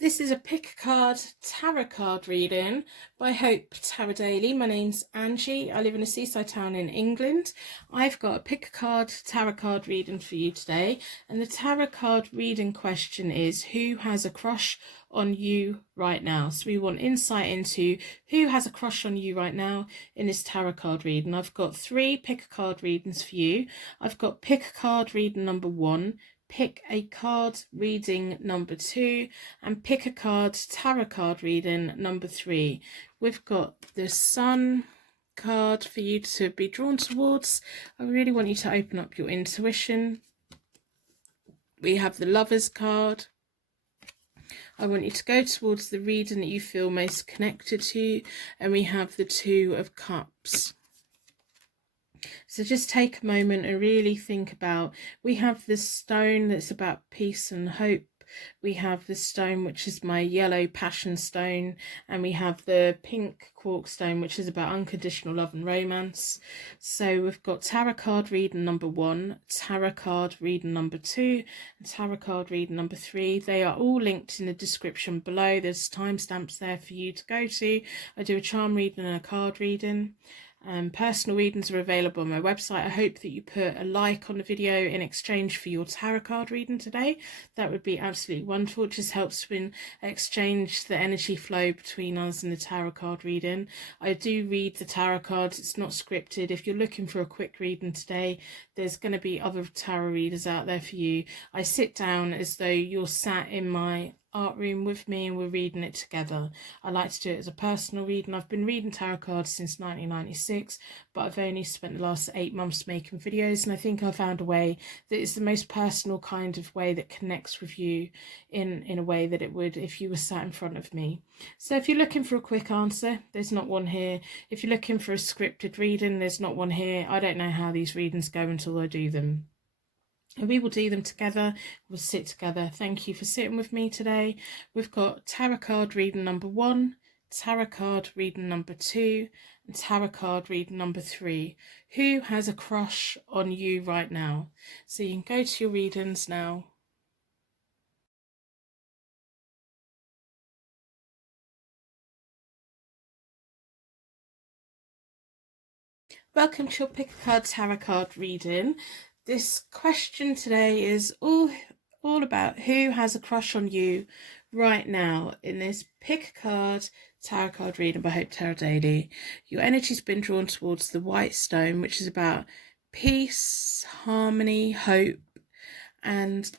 This is a pick a card tarot card reading by Hope Tarot Daily. My name's Angie. I live in a seaside town in England. I've got a pick a card tarot card reading for you today. And the tarot card reading question is, who has a crush on you right now? So we want insight into who has a crush on you right now in this tarot card reading. I've got 3 pick a card readings for you. I've got pick a card reading number 1, pick a card reading number 2, and pick a card tarot card reading number 3. We've got the Sun card for you to be drawn towards. I really want you to open up your intuition. We have the Lovers card. I want you to go towards the reading that you feel most connected to, and we have the Two of Cups. So just take a moment and really think about, we have this stone that's about peace and hope. We have the stone which is my yellow passion stone, and we have the pink quark stone which is about unconditional love and romance. So we've got tarot card reading number 1, tarot card reading number 2, and tarot card reading number 3. They are all linked in the description below. There's timestamps there for you to go to. I do a charm reading and a card reading. Personal readings are available on my website. I hope that you put a like on the video in exchange for your tarot card reading today. That would be absolutely wonderful. It just helps to exchange the energy flow between us and the tarot card reading. I do read the tarot cards. It's not scripted. If you're looking for a quick reading today, there's going to be other tarot readers out there for you. I sit down as though you're sat in my art room with me and we're reading it together. I like to do it as a personal reading. I've been reading tarot cards since 1996, but I've only spent the last 8 months making videos, and I think I found a way that is the most personal kind of way that connects with you in a way that it would if you were sat in front of me. So if you're looking for a quick answer, there's not one here. If you're looking for a scripted reading, there's not one here. I don't know how these readings go until I do them. And we will do them together. We'll sit together. Thank you for sitting with me today. We've got tarot card reading number 1, tarot card reading number 2, and tarot card reading number 3. Who has a crush on you right now? So you can go to your readings now. Welcome to your Pick a Card tarot card reading. This question today is all about who has a crush on you right now in this Pick a Card tarot card reading by Hope Tarot Daily. Your energy's been drawn towards the white stone, which is about peace, harmony, hope, and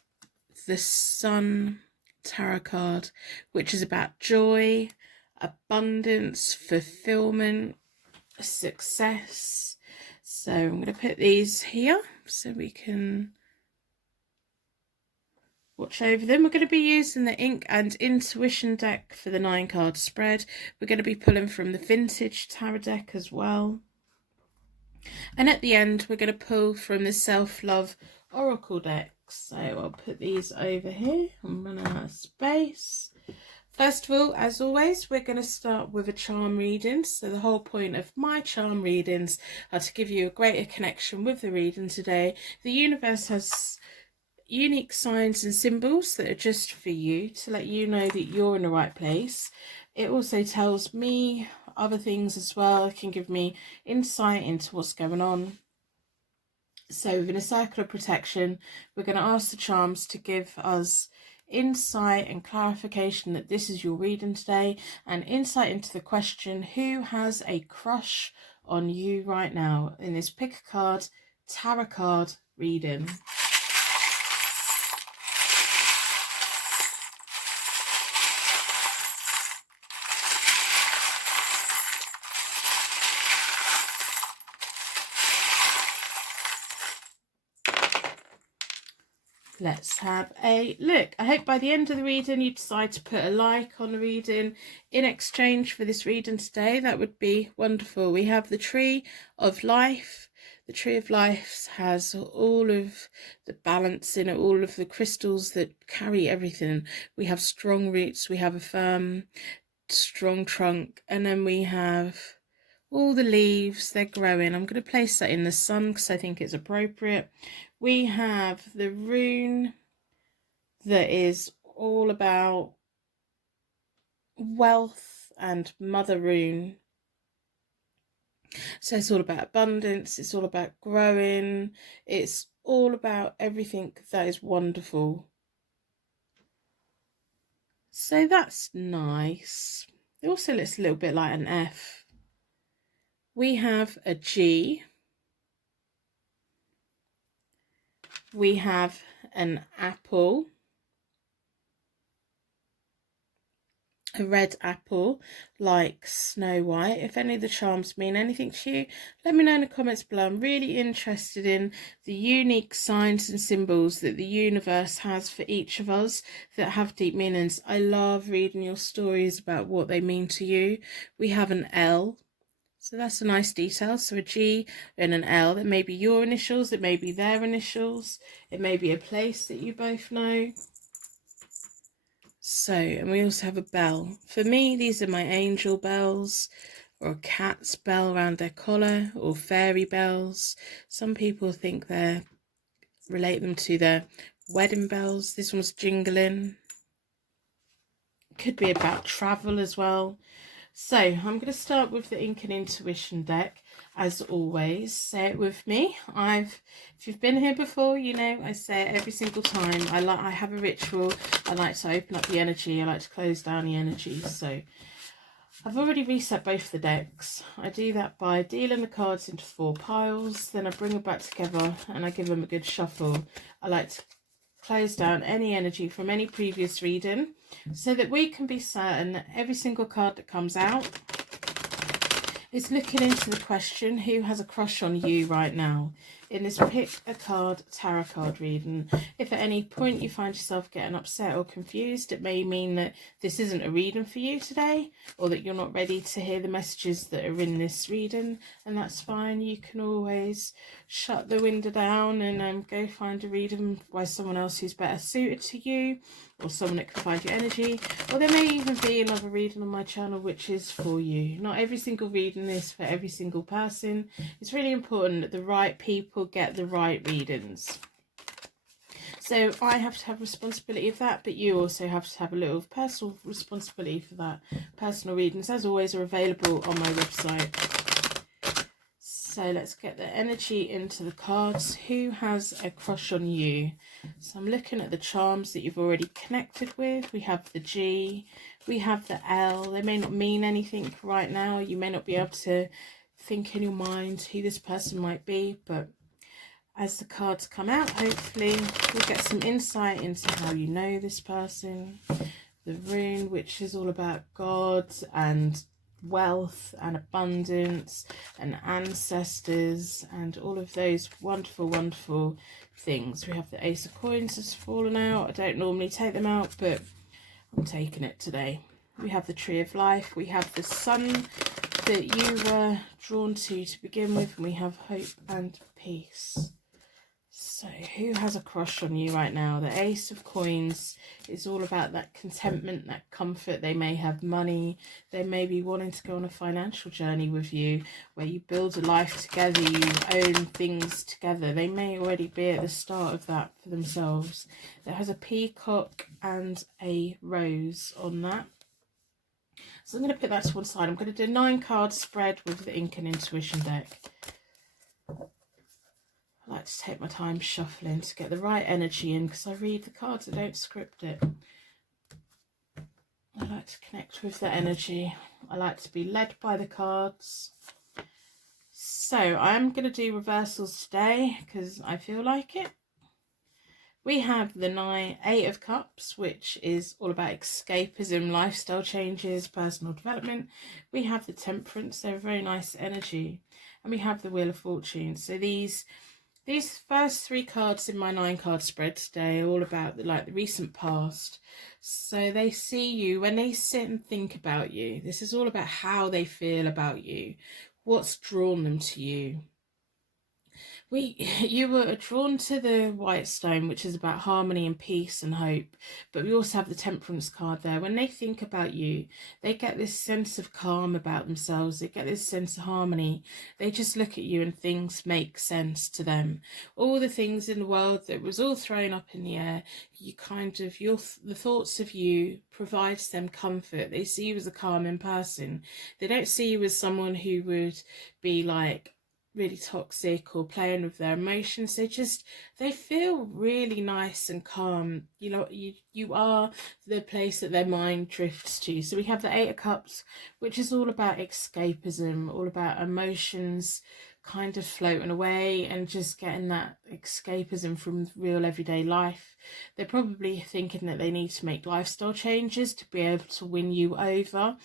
the Sun tarot card, which is about joy, abundance, fulfillment, success. So I'm going to put these here so we can watch over them. We're going to be using the Ink and Intuition deck for the 9-card spread. We're going to be pulling from the Vintage Tarot deck as well. And at the end, we're going to pull from the Self-Love Oracle deck. So I'll put these over here. I'm running out of space. First of all, as always, we're going to start with a charm reading. So the whole point of my charm readings are to give you a greater connection with the reading today. The universe has unique signs and symbols that are just for you to let you know that you're in the right place. It also tells me other things as well. It can give me insight into what's going on. So within a circle of protection, we're going to ask the charms to give us insight and clarification that this is your reading today, and insight into the question, who has a crush on you right now in this Pick a Card tarot card reading. Let's have a look. I hope by the end of the reading you decide to put a like on the reading in exchange for this reading today. That would be wonderful. We have the Tree of Life. The Tree of Life has all of the balance in it, all of the crystals that carry everything. We have strong roots, we have a firm, strong trunk, and then we have all the leaves, they're growing. I'm going to place that in the sun because I think it's appropriate. We have the rune that is all about wealth and mother rune. So it's all about abundance, it's all about growing, it's all about everything that is wonderful. So that's nice. It also looks a little bit like an F. We have a G. We have an apple. A red apple like Snow White. If any of the charms mean anything to you, let me know in the comments below. I'm really interested in the unique signs and symbols that the universe has for each of us that have deep meanings. I love reading your stories about what they mean to you. We have an L. So that's a nice detail. So a G and an L. That may be your initials, it may be their initials, it may be a place that you both know. So, and we also have a bell. For me, these are my angel bells, or a cat's bell around their collar, or fairy bells. Some people think relate them to their wedding bells. This one's jingling. Could be about travel as well. So I'm going to start with the Ink and Intuition deck, as always. Say it with me. If you've been here before, you know I say it every single time. I have a ritual. I like to open up the energy. I like to close down the energy. So I've already reset both the decks. I do that by dealing the cards into 4 piles. Then I bring them back together and I give them a good shuffle. I like to close down any energy from any previous reading so that we can be certain that every single card that comes out is looking into the question, who has a crush on you right now? In this pick a card tarot card reading, if at any point you find yourself getting upset or confused, it may mean that this isn't a reading for you today, or that you're not ready to hear the messages that are in this reading, and that's fine. You can always shut the window down and go find a reading by someone else who's better suited to you, or someone that can find your energy, or there may even be another reading on my channel which is for you. Not every single reading is for every single person. It's really important that the right people get the right readings. So I have to have responsibility of that, but you also have to have a little personal responsibility for that. Personal readings, as always, are available on my website. So let's get the energy into the cards. Who has a crush on you? So I'm looking at the charms that you've already connected with. We have the G, we have the L. They may not mean anything right now. You may not be able to think in your mind who this person might be, but as the cards come out, hopefully you'll get some insight into how you know this person. The rune, which is all about God and wealth and abundance and ancestors and all of those wonderful, wonderful things. We have the Ace of Coins has fallen out. I don't normally take them out, but I'm taking it today. We have the Tree of Life. We have the Sun that you were drawn to begin with, and we have Hope and Peace. So who has a crush on you right now? The Ace of Coins is all about that contentment, that comfort. They may have money. They may be wanting to go on a financial journey with you where you build a life together, you own things together. They may already be at the start of that for themselves. There has a peacock and a rose on that. So I'm going to put that to one side. I'm going to do a 9-card spread with the Ink and Intuition deck. I like to take my time shuffling to get the right energy in, because I read the cards, I don't script it. I like to connect with the energy. I like to be led by the cards. So I'm going to do reversals today because I feel like it. We have the 8 of Cups, which is all about escapism, lifestyle changes, personal development. We have the Temperance, they're a very nice energy. And we have the Wheel of Fortune. So these first 3 cards in my 9-card spread today are all about the recent past. So they see you, when they sit and think about you, this is all about how they feel about you, what's drawn them to you. You were drawn to the white stone, which is about harmony and peace and hope, but we also have the temperance card there. When they think about you, they get this sense of calm about themselves, they get this sense of harmony. They just look at you and things make sense to them. All the things in the world that was all thrown up in the air, you kind of, the thoughts of you provides them comfort. They see you as a calming person. They don't see you as someone who would be like really toxic or playing with their emotions. They feel really nice and calm. You know, you are the place that their mind drifts to. So we have the Eight of Cups, which is all about escapism, all about emotions kind of floating away and just getting that escapism from real everyday life. They're probably thinking that they need to make lifestyle changes to be able to win you over.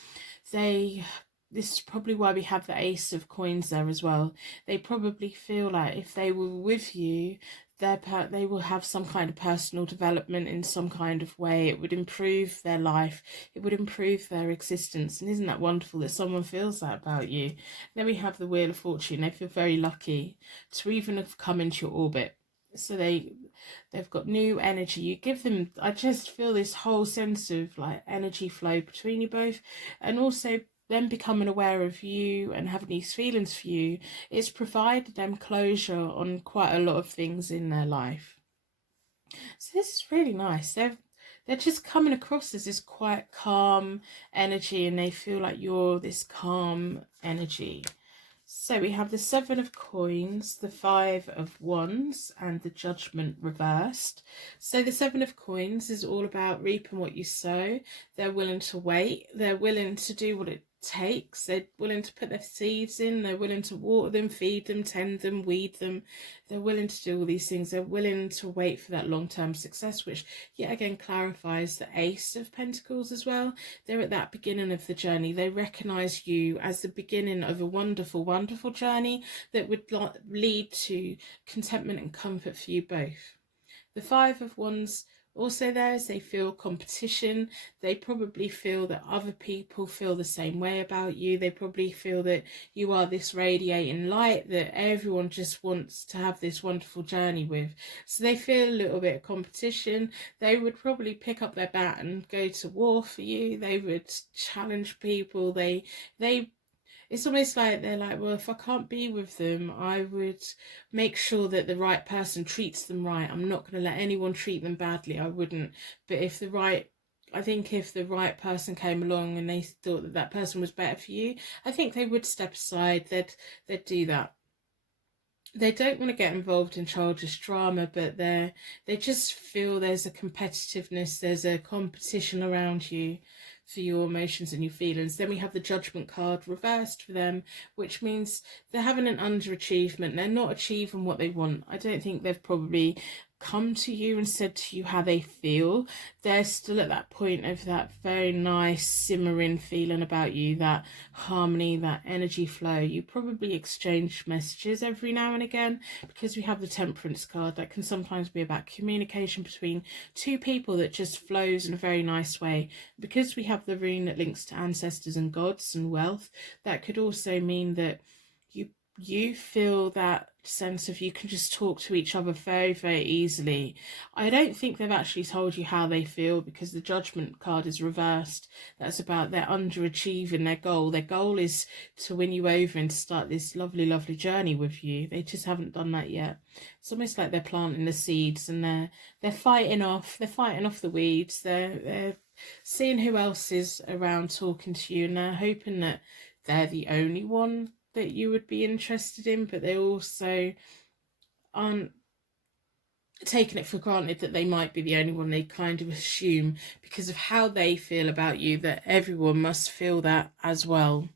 This is probably why we have the Ace of Coins there as well. They probably feel like if they were with you, they will have some kind of personal development in some kind of way. It would improve their life. It would improve their existence. And isn't that wonderful that someone feels that about you? Then we have the Wheel of Fortune. They feel very lucky to even have come into your orbit. So they've got new energy. You give them, I just feel this whole sense of like energy flow between you both, and also them becoming aware of you and having these feelings for you. It's provided them closure on quite a lot of things in their life. So this is really nice. They're just coming across as this quite calm energy, and they feel like you're this calm energy. So we have the Seven of Coins, the Five of Wands, and the Judgment reversed. So the Seven of Coins is all about reaping what you sow. They're willing to wait. They're willing to do what it takes. They're willing to put their seeds in. They're willing to water them, feed them, tend them, weed them. They're willing to do all these things. They're willing to wait for that long-term success, which yet again clarifies the Ace of Pentacles as well. They're at that beginning of the journey. They recognize you as the beginning of a wonderful, wonderful journey that would lead to contentment and comfort for you both. The Five of Wands also there, as they feel competition. They probably feel that other people feel the same way about you. They probably feel that you are this radiating light that everyone just wants to have this wonderful journey with. So they feel a little bit of competition. They would probably pick up their bat and go to war for you. They would challenge people. It's almost like they're like, well, if I can't be with them, I would make sure that the right person treats them right. I'm not going to let anyone treat them badly. I wouldn't. But if the right person came along and they thought that that person was better for you, I think they would step aside. They'd do that. They don't want to get involved in childish drama, but they just feel there's a competitiveness, there's a competition around you for your emotions and your feelings. Then we have the Judgment card reversed for them, which means they're having an underachievement. They're not achieving what they want. I don't think they've probably come to you and said to you how they feel. They're still at that point of that very nice simmering feeling about you, that harmony, that energy flow. You probably exchange messages every now and again, because we have the Temperance card. That can sometimes be about communication between two people that just flows in a very nice way. Because we have the rune that links to ancestors and gods and wealth, that could also mean that you feel that sense of you can just talk to each other very, very easily. I don't think they've actually told you how they feel, because the Judgment card is reversed. That's about they're underachieving their goal. Their goal is to win you over and to start this lovely, lovely journey with you. They just haven't done that yet. It's almost like they're planting the seeds, and they're fighting off the weeds. They're seeing who else is around talking to you, and they're hoping that they're the only one that you would be interested in, but they also aren't taking it for granted that they might be the only one. They kind of assume, because of how they feel about you, that everyone must feel that as well.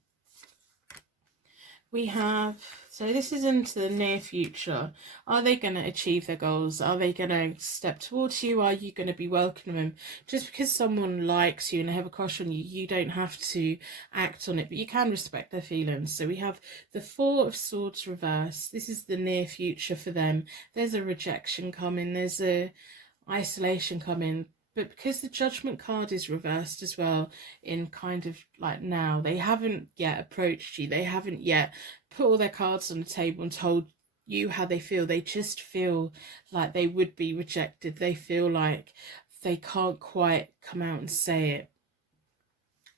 We have, so this is into the near future. Are they going to achieve their goals? Are they going to step towards you? Are you going to be welcoming them? Just because someone likes you and they have a crush on you, you don't have to act on it, but you can respect their feelings. So we have the Four of Swords reversed. This is the near future for them. There's a rejection coming. There's a isolation coming. But because the Judgment card is reversed as well, in kind of like now, they haven't yet approached you. They haven't yet put all their cards on the table and told you how they feel. They just feel like they would be rejected. They feel like they can't quite come out and say it.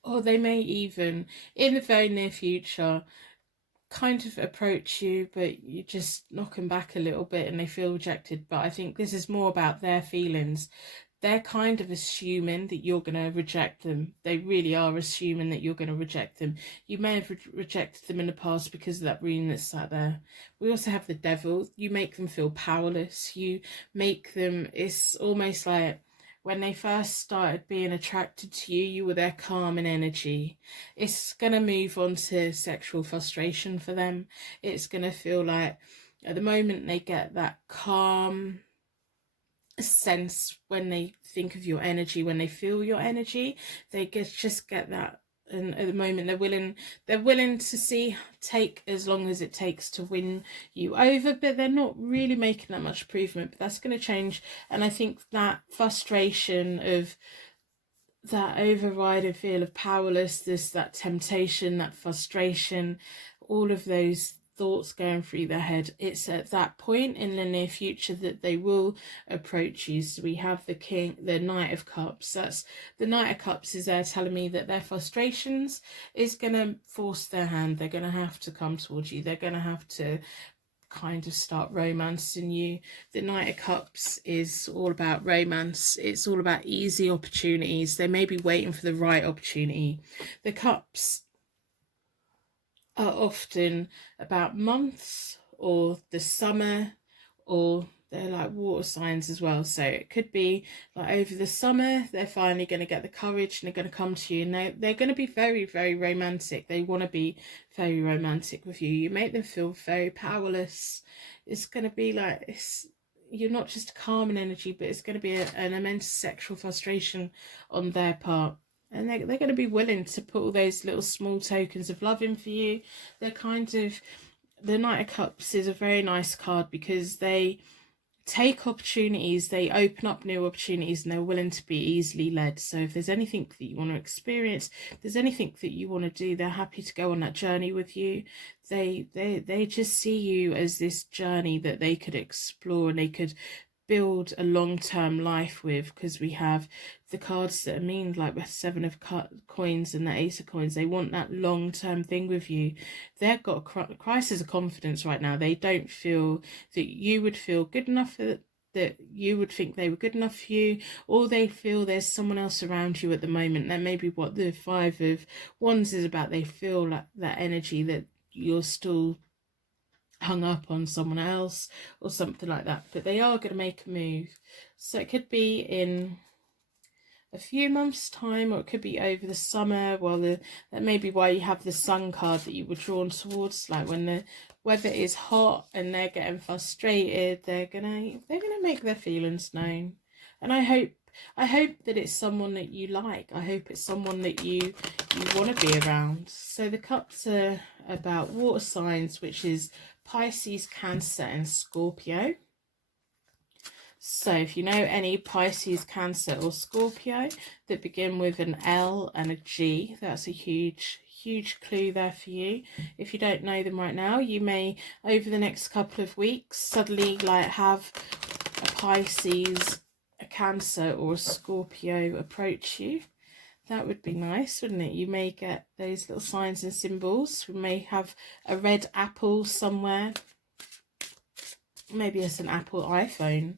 Or they may even, in the very near future, kind of approach you, but you just knock them back a little bit and they feel rejected. But I think this is more about their feelings. They're kind of assuming that you're going to reject them. They really are assuming that you're going to reject them. You may have rejected them in the past because of that reading that's sat there. We also have the devil. You make them feel powerless. You make them, it's almost like when they first started being attracted to you, you were their calming energy. It's going to move on to sexual frustration for them. It's going to feel like at the moment they get that calm sense when they think of your energy, when they feel your energy, they just get that. And at the moment they're willing to take as long as it takes to win you over, but they're not really making that much improvement. But that's going to change, and I think that frustration of that overriding feel of powerlessness, that temptation, that frustration, all of those thoughts going through their head, it's at that point in the near future that they will approach you. So we have the Knight of Cups. That's the Knight of Cups is there telling me that their frustrations is going to force their hand. They're going to have to come towards you. They're going to have to kind of start romancing you. The Knight of Cups is all about romance. It's all about easy opportunities. They may be waiting for the right opportunity. The Cups are often about months or the summer, or they're like water signs as well. So it could be like over the summer they're finally going to get the courage and they're going to come to you, and they're going to be very, very romantic. They want to be very romantic with you. You make them feel very powerless. It's going to be like, you're not just a calming energy, but it's going to be an immense sexual frustration on their part. And they're going to be willing to put all those little small tokens of love in for you. They're kind of, the Knight of Cups is a very nice card because they take opportunities, they open up new opportunities, and they're willing to be easily led. So if there's anything that you want to experience, if there's anything that you want to do, they're happy to go on that journey with you. They just see you as this journey that they could explore and they could build a long-term life with, because we have the cards that mean like the Seven of Coins and the Ace of Coins. They want that long-term thing with you. They've got a crisis of confidence right now. They don't feel that you would feel good enough for that you would think they were good enough for you, or they feel there's someone else around you at the moment. That may be what the Five of Wands is about. They feel like that energy that you're still hung up on someone else or something like that, but they are going to make a move. So it could be in a few months time, or it could be over the summer. Well, that may be why you have the Sun card that you were drawn towards, like when the weather is hot and they're getting frustrated, they're gonna make their feelings known. And I hope that it's someone that you like. I hope it's someone that you want to be around. So the Cups are about water signs, which is Pisces, Cancer and Scorpio. So if you know any Pisces, Cancer or Scorpio that begin with an L and a G, that's a huge clue there for you. If you don't know them right now, you may over the next couple of weeks suddenly like have a Pisces, a Cancer or a Scorpio approach you. That would be nice, wouldn't it? You may get those little signs and symbols. We may have a red apple somewhere. Maybe it's an Apple iPhone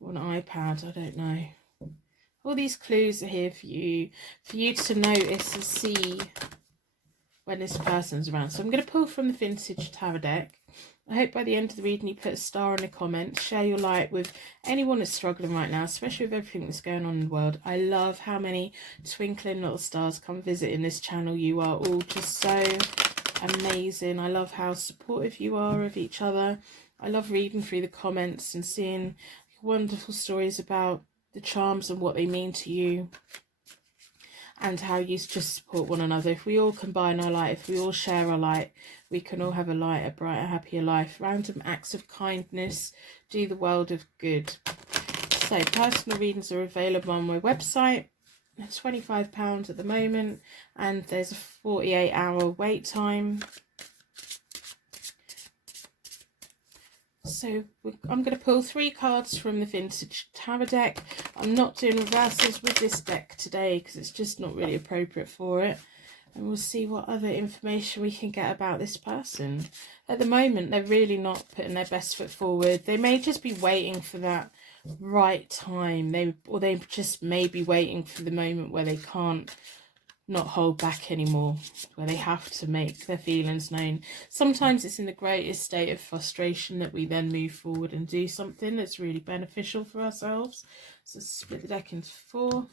or an iPad, I don't know. All these clues are here for you to notice and see when this person's around. So I'm going to pull from the Vintage Tarot deck. I hope by the end of the reading you put a star in the comments. Share your light with anyone that's struggling right now, especially with everything that's going on in the world. I love how many twinkling little stars come visiting this channel. You are all just so amazing. I love how supportive you are of each other. I love reading through the comments and seeing wonderful stories about the charms and what they mean to you, and how you just support one another. If we all combine our light, if we all share our light, we can all have a lighter, brighter, happier life. Random acts of kindness do the world of good. So personal readings are available on my website. They're £25 at the moment, and there's a 48-hour wait time. So I'm going to pull 3 cards from the Vintage Tarot deck. I'm not doing reversals with this deck today because it's just not really appropriate for it. And we'll see what other information we can get about this person. At the moment, they're really not putting their best foot forward. They may just be waiting for that right time. They just may be waiting for the moment where they can't not hold back anymore, where they have to make their feelings known. Sometimes it's in the greatest state of frustration that we then move forward and do something that's really beneficial for ourselves. So split the deck into 4.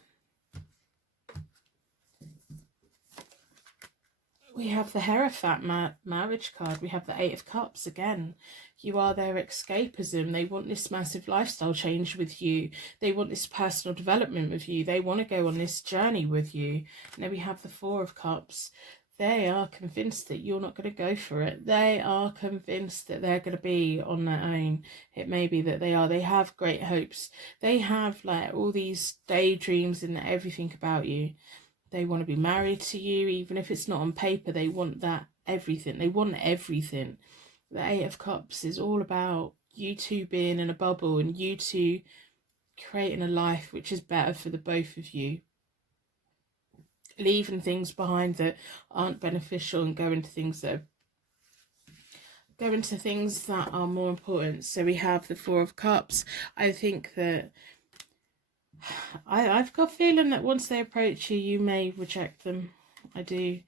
We have the Hierophant marriage card. We have the 8 of Cups again. You are their escapism. They want this massive lifestyle change with you. They want this personal development with you. They want to go on this journey with you. And then we have the 4 of Cups. They are convinced that you're not going to go for it. They are convinced that they're going to be on their own. It may be that they are. They have great hopes. They have like all these daydreams and everything about you. They want to be married to you, even if it's not on paper. They want that everything. They want everything. The 8 of Cups is all about you two being in a bubble and you two creating a life which is better for the both of you. Leaving things behind that aren't beneficial and going to things that are more important. So we have the 4 of Cups. I think that I've got a feeling that once they approach you, you may reject them. I do.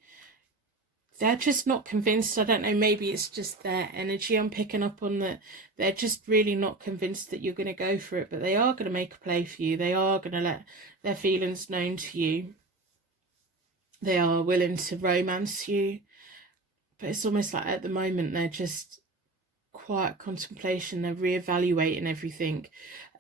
They're just not convinced. I don't know, maybe it's just their energy I'm picking up on, that they're just really not convinced that you're going to go for it, but they are going to make a play for you. They are going to let their feelings known to you. They are willing to romance you, but it's almost like at the moment they're just quiet contemplation. They're reevaluating everything,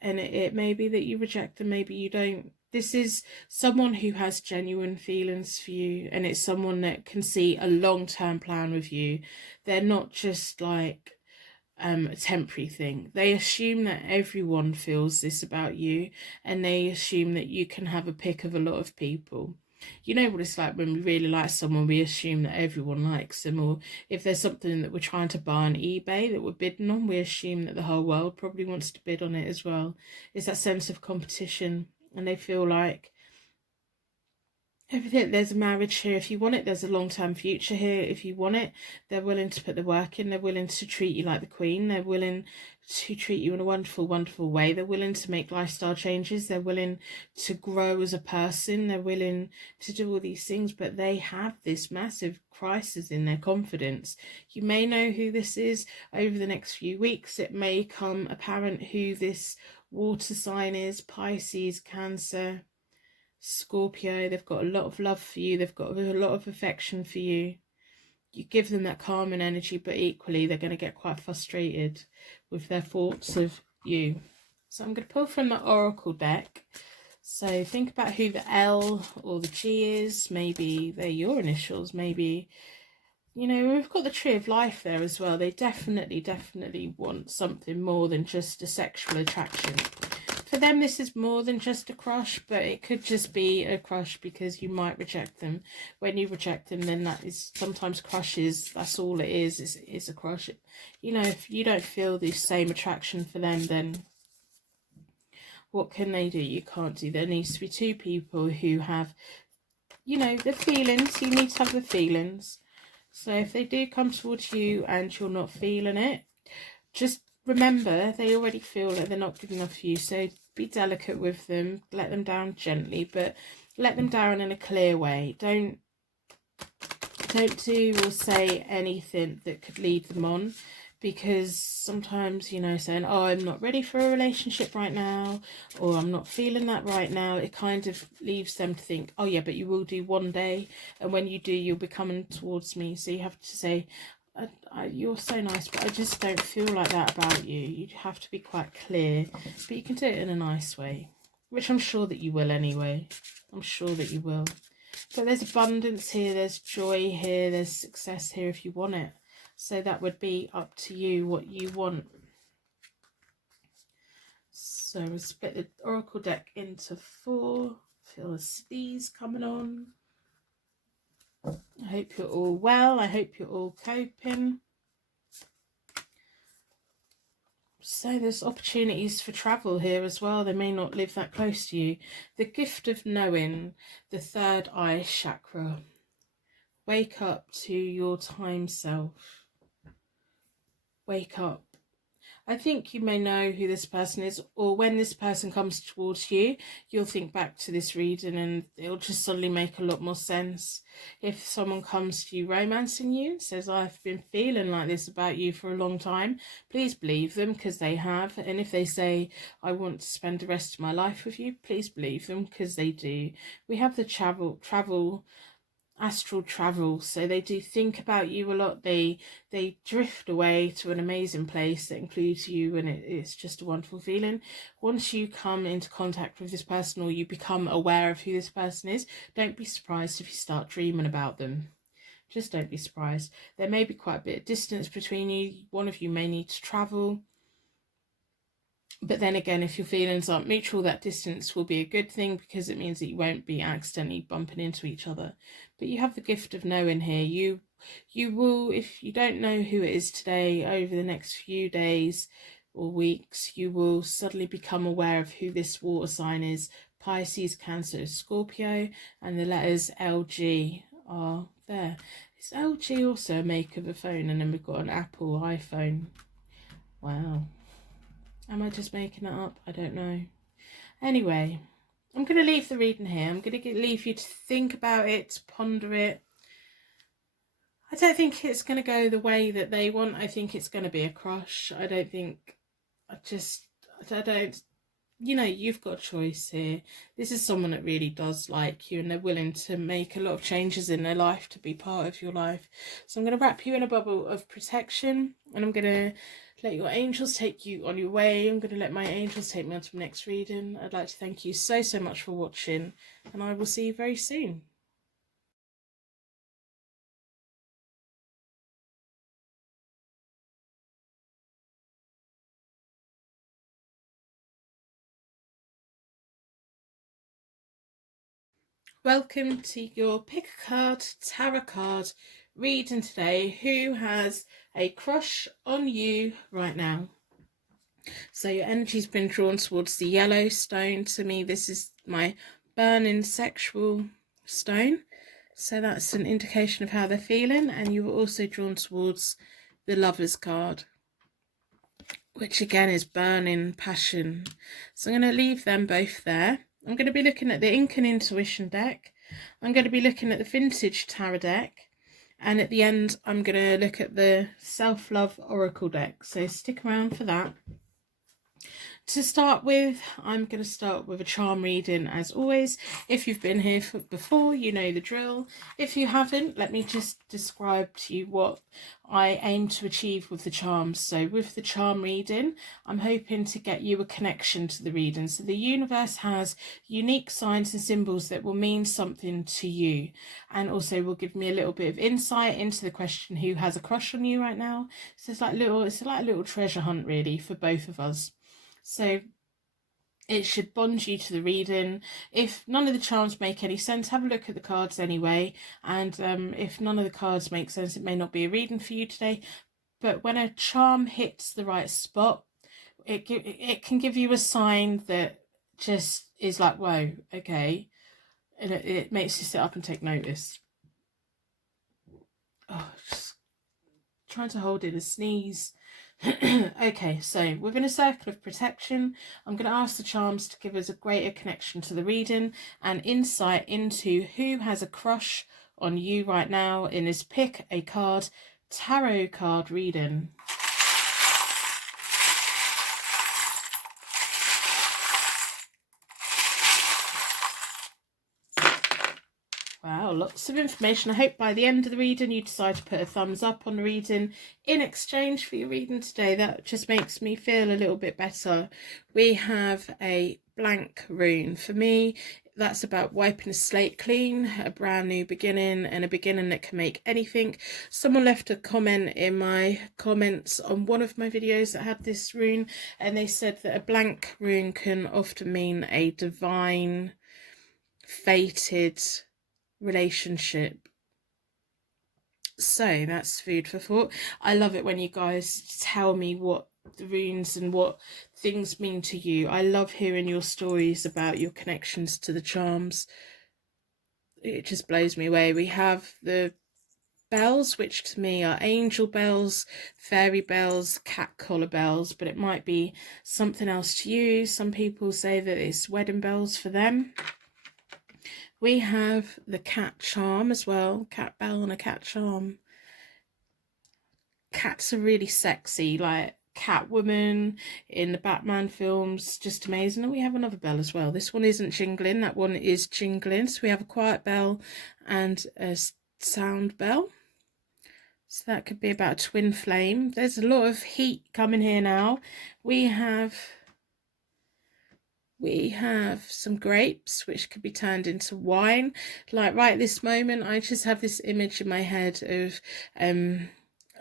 and it may be that you reject them, maybe you don't. This is someone who has genuine feelings for you, and it's someone that can see a long-term plan with you. They're not just like a temporary thing. They assume that everyone feels this about you, and they assume that you can have a pick of a lot of people. You know what it's like when we really like someone, we assume that everyone likes them, or if there's something that we're trying to buy on eBay that we're bidding on, we assume that the whole world probably wants to bid on it as well. It's that sense of competition, and they feel like everything, there's a marriage here if you want it, there's a long-term future here if you want it. They're willing to put the work in, they're willing to treat you like the queen, they're willing to treat you in a wonderful, wonderful way. They're willing to make lifestyle changes, they're willing to grow as a person, they're willing to do all these things, but they have this massive crisis in their confidence. You may know who this is over the next few weeks. It may come apparent who this water sign is. Pisces, Cancer, Scorpio. They've got a lot of love for you, they've got a lot of affection for you. You give them that calming energy, but equally they're going to get quite frustrated with their thoughts of you. So I'm going to pull from the Oracle deck. So think about who the L or the G is. Maybe they're your initials. Maybe, you know, we've got the Tree of Life there as well. They definitely want something more than just a sexual attraction. For them, this is more than just a crush, but it could just be a crush because you might reject them. When you reject them, then that is sometimes crushes. That's all it is a crush. You know, if you don't feel the same attraction for them, then what can they do? You can't do. There needs to be 2 people who have, you know, the feelings. You need to have the feelings. So if they do come towards you and you're not feeling it, just remember they already feel that they're not good enough for you. So be delicate with them, let them down gently, but let them down in a clear way. Don't do or say anything that could lead them on, because sometimes, you know, saying, oh, I'm not ready for a relationship right now, or I'm not feeling that right now, it kind of leaves them to think, oh yeah, but you will do one day, and when you do, you'll be coming towards me. So you have to say, you're so nice, but I just don't feel like that about you. You have to be quite clear, but you can do it in a nice way, which I'm sure that you will anyway. I'm sure that you will. But there's abundance here, there's joy here, there's success here if you want it. So that would be up to you what you want. So we'll split the Oracle deck into 4. Feel the sneeze coming on. I hope you're all well. I hope you're all coping. So there's opportunities for travel here as well. They may not live that close to you. The gift of knowing, the third eye chakra. Wake up to your time self. Wake up. I think you may know who this person is, or when this person comes towards you, you'll think back to this reading and it'll just suddenly make a lot more sense. If someone comes to you romancing you, says, I've been feeling like this about you for a long time, please believe them, because they have. And if they say, I want to spend the rest of my life with you, please believe them, because they do. We have the astral travel, so they do think about you a lot. They drift away to an amazing place that includes you, and it's just a wonderful feeling. Once you come into contact with this person, or you become aware of who this person is, don't be surprised if you start dreaming about them. Just don't be surprised. There may be quite a bit of distance between you. One of you may need to travel. But then again, if your feelings aren't mutual, that distance will be a good thing, because it means that you won't be accidentally bumping into each other. But you have the gift of knowing here. You will, if you don't know who it is today, over the next few days or weeks, you will suddenly become aware of who this water sign is. Pisces, Cancer, Scorpio, and the letters LG are there. Is LG also a make of a phone? And then we've got an Apple iPhone. Wow. Am I just making it up? I don't know. Anyway, I'm going to leave the reading here. I'm going to leave you to think about it, to ponder it. I don't think it's going to go the way that they want. I think it's going to be a crush. I don't, you know, you've got a choice here. This is someone that really does like you, and they're willing to make a lot of changes in their life to be part of your life. So I'm going to wrap you in a bubble of protection, and I'm going to let your angels take you on your way. I'm going to let my angels take me on to the next reading. I'd like to thank you so much for watching, and I will see you very soon. Welcome to your pick a card tarot card reading today. Who has a crush on you right now? So your energy's been drawn towards the yellow stone. To me, this is my burning sexual stone. So that's an indication of how they're feeling. And you were also drawn towards the Lover's card, which again is burning passion. So I'm going to leave them both there. I'm going to be looking at the Ink and Intuition deck. I'm going to be looking at the Vintage Tarot deck. And at the end, I'm going to look at the Self-Love Oracle deck. So stick around for that. To start with, I'm going to start with a charm reading as always. If you've been here before, you know the drill. If you haven't, let me just describe to you what I aim to achieve with the charms. So with the charm reading, I'm hoping to get you a connection to the reading. So the universe has unique signs and symbols that will mean something to you, and also will give me a little bit of insight into the question, who has a crush on you right now? So it's like a little treasure hunt really for both of us. So it should bond you to the reading. If none of the charms make any sense, have a look at the cards anyway. And if none of the cards make sense, it may not be a reading for you today. But when a charm hits the right spot, it can give you a sign that just is like, whoa, okay. And it makes you sit up and take notice. Oh, just trying to hold in a sneeze. Okay, so within a circle of protection, I'm going to ask the charms to give us a greater connection to the reading and insight into who has a crush on you right now in this pick a card tarot card reading. Wow, lots of information. I hope by the end of the reading you decide to put a thumbs up on the reading in exchange for your reading today. That just makes me feel a little bit better. We have a blank rune. For me, that's about wiping a slate clean, a brand new beginning, and a beginning that can make anything. Someone left a comment in my comments on one of my videos that had this rune, and they said that a blank rune can often mean a divine, fated relationship. So that's food for thought. I love it when you guys tell me what the runes and what things mean to you. I love hearing your stories about your connections to the charms. It just blows me away. We have the bells, which to me are angel bells, fairy bells, cat collar bells, but it might be something else to you. Some people say that it's wedding bells for them. We have the cat charm as well, cat bell and a cat charm. Cats are really sexy, like Catwoman in the Batman films, just amazing. And we have another bell as well. This one isn't jingling, that one is jingling. So we have a quiet bell and a sound bell. So that could be about a twin flame. There's a lot of heat coming here now. We have some grapes which could be turned into wine. Like right this moment, I just have this image in my head of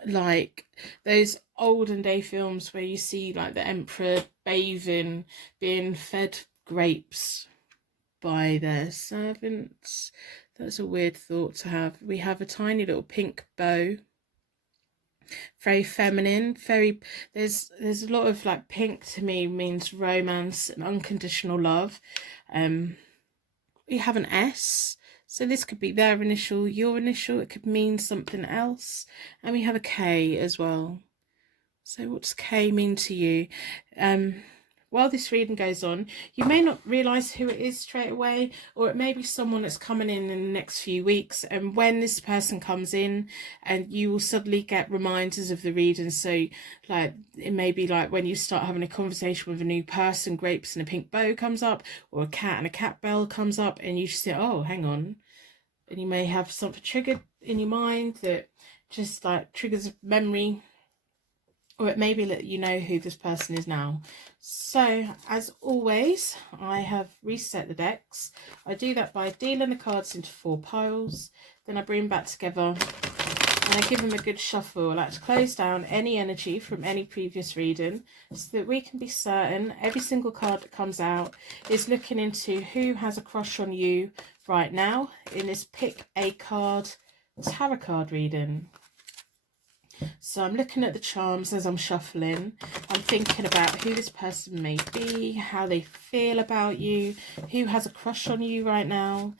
like those olden day films where you see like the emperor bathing, being fed grapes by their servants. That's a weird thought to have. We have a tiny little pink bow, very feminine, very there's a lot of like pink to me means romance and unconditional love. We have an S, so this could be their initial, your initial, it could mean something else. And we have a K as well. So what does K mean to you? While this reading goes on, you may not realise who it is straight away, or it may be someone that's coming in the next few weeks, and when this person comes in, and you will suddenly get reminders of the reading. So like it may be like when you start having a conversation with a new person, grapes and a pink bow comes up, or a cat and a cat bell comes up, and you just say, oh, hang on. And you may have something triggered in your mind that just like triggers a memory, or it may be that you know who this person is now. So as always, I have reset the decks. I do that by dealing the cards into 4 piles, then I bring them back together and I give them a good shuffle. I like to close down any energy from any previous reading so that we can be certain every single card that comes out is looking into who has a crush on you right now in this Pick a Card tarot card reading. So I'm looking at the charms as I'm shuffling. I'm thinking about who this person may be, how they feel about you, who has a crush on you right now.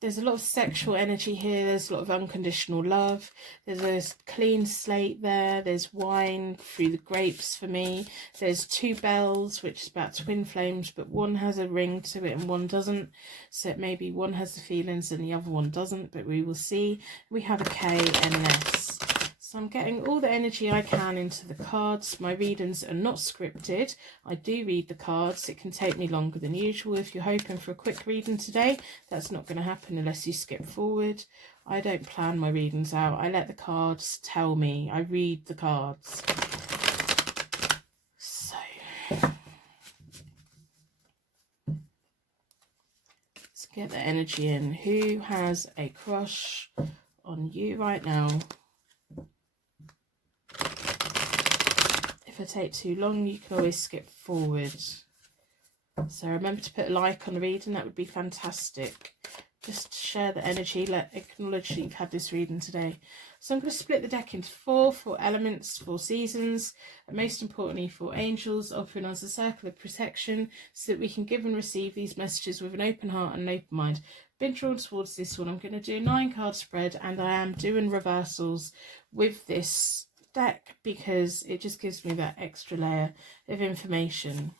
There's a lot of sexual energy here. There's a lot of unconditional love. There's a clean slate there. There's wine through the grapes for me. There's 2 bells, which is about twin flames, but one has a ring to it and one doesn't. So it maybe one has the feelings and the other one doesn't, but we will see. We have a K and an S. So I'm getting all the energy I can into the cards. My readings are not scripted. I do read the cards. It can take me longer than usual. If you're hoping for a quick reading today, that's not going to happen unless you skip forward. I don't plan my readings out. I let the cards tell me. I read the cards. So let's get the energy in. Who has a crush on you right now? If I take too long, you can always skip forward. So remember to put a like on the reading, that would be fantastic. Just share the energy, acknowledge that you've had this reading today. So I'm going to split the deck into 4 elements, 4 seasons, and most importantly 4 angels, offering us a circle of protection so that we can give and receive these messages with an open heart and an open mind. Been drawn towards this one. I'm going to do a 9-card spread, and I am doing reversals with this deck because it just gives me that extra layer of information.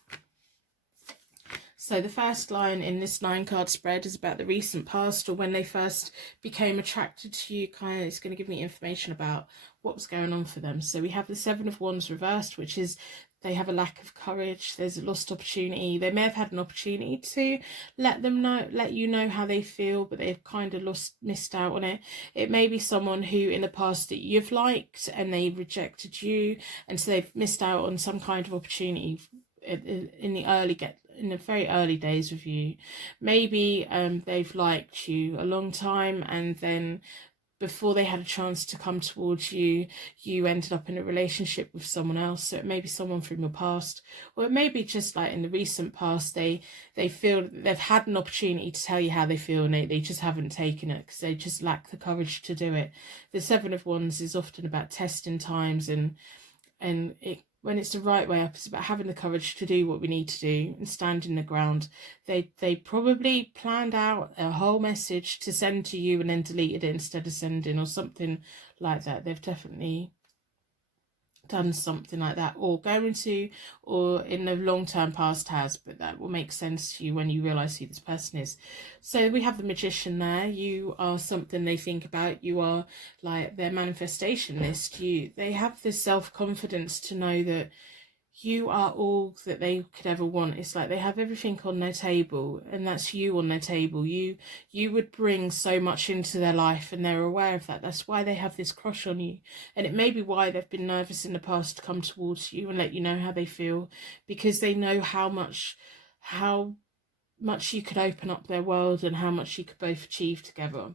So the first line in this 9-card spread is about the recent past, or when they first became attracted to you. Kind of, it's going to give me information about what was going on for them. So we have the 7 of Wands reversed, which is they have a lack of courage. There's a lost opportunity. They may have had an opportunity to let you know how they feel, but they've kind of missed out on it. It may be someone who in the past that you've liked and they rejected you, and so they've missed out on some kind of opportunity in the very early days with you. Maybe they've liked you a long time, and then before they had a chance to come towards you, you ended up in a relationship with someone else. So it may be someone from your past, or it may be just like in the recent past, they feel they've had an opportunity to tell you how they feel, and they just haven't taken it because they just lack the courage to do it. The 7 of Wands is often about testing times, and it when it's the right way up, it's about having the courage to do what we need to do and standing the ground. They probably planned out a whole message to send to you and then deleted it instead of sending, or something like that. They've definitely done something like that, or going to, or in the long-term past has, but that will make sense to you when you realize who this person is. So we have the Magician there. You are something they think about. You are like their manifestation list. They have this self-confidence to know that you are all that they could ever want. It's like they have everything on their table, and that's you on their table. You would bring so much into their life, and they're aware of that. That's why they have this crush on you, and it may be why they've been nervous in the past to come towards you and let you know how they feel, because they know how much you could open up their world and how much you could both achieve together.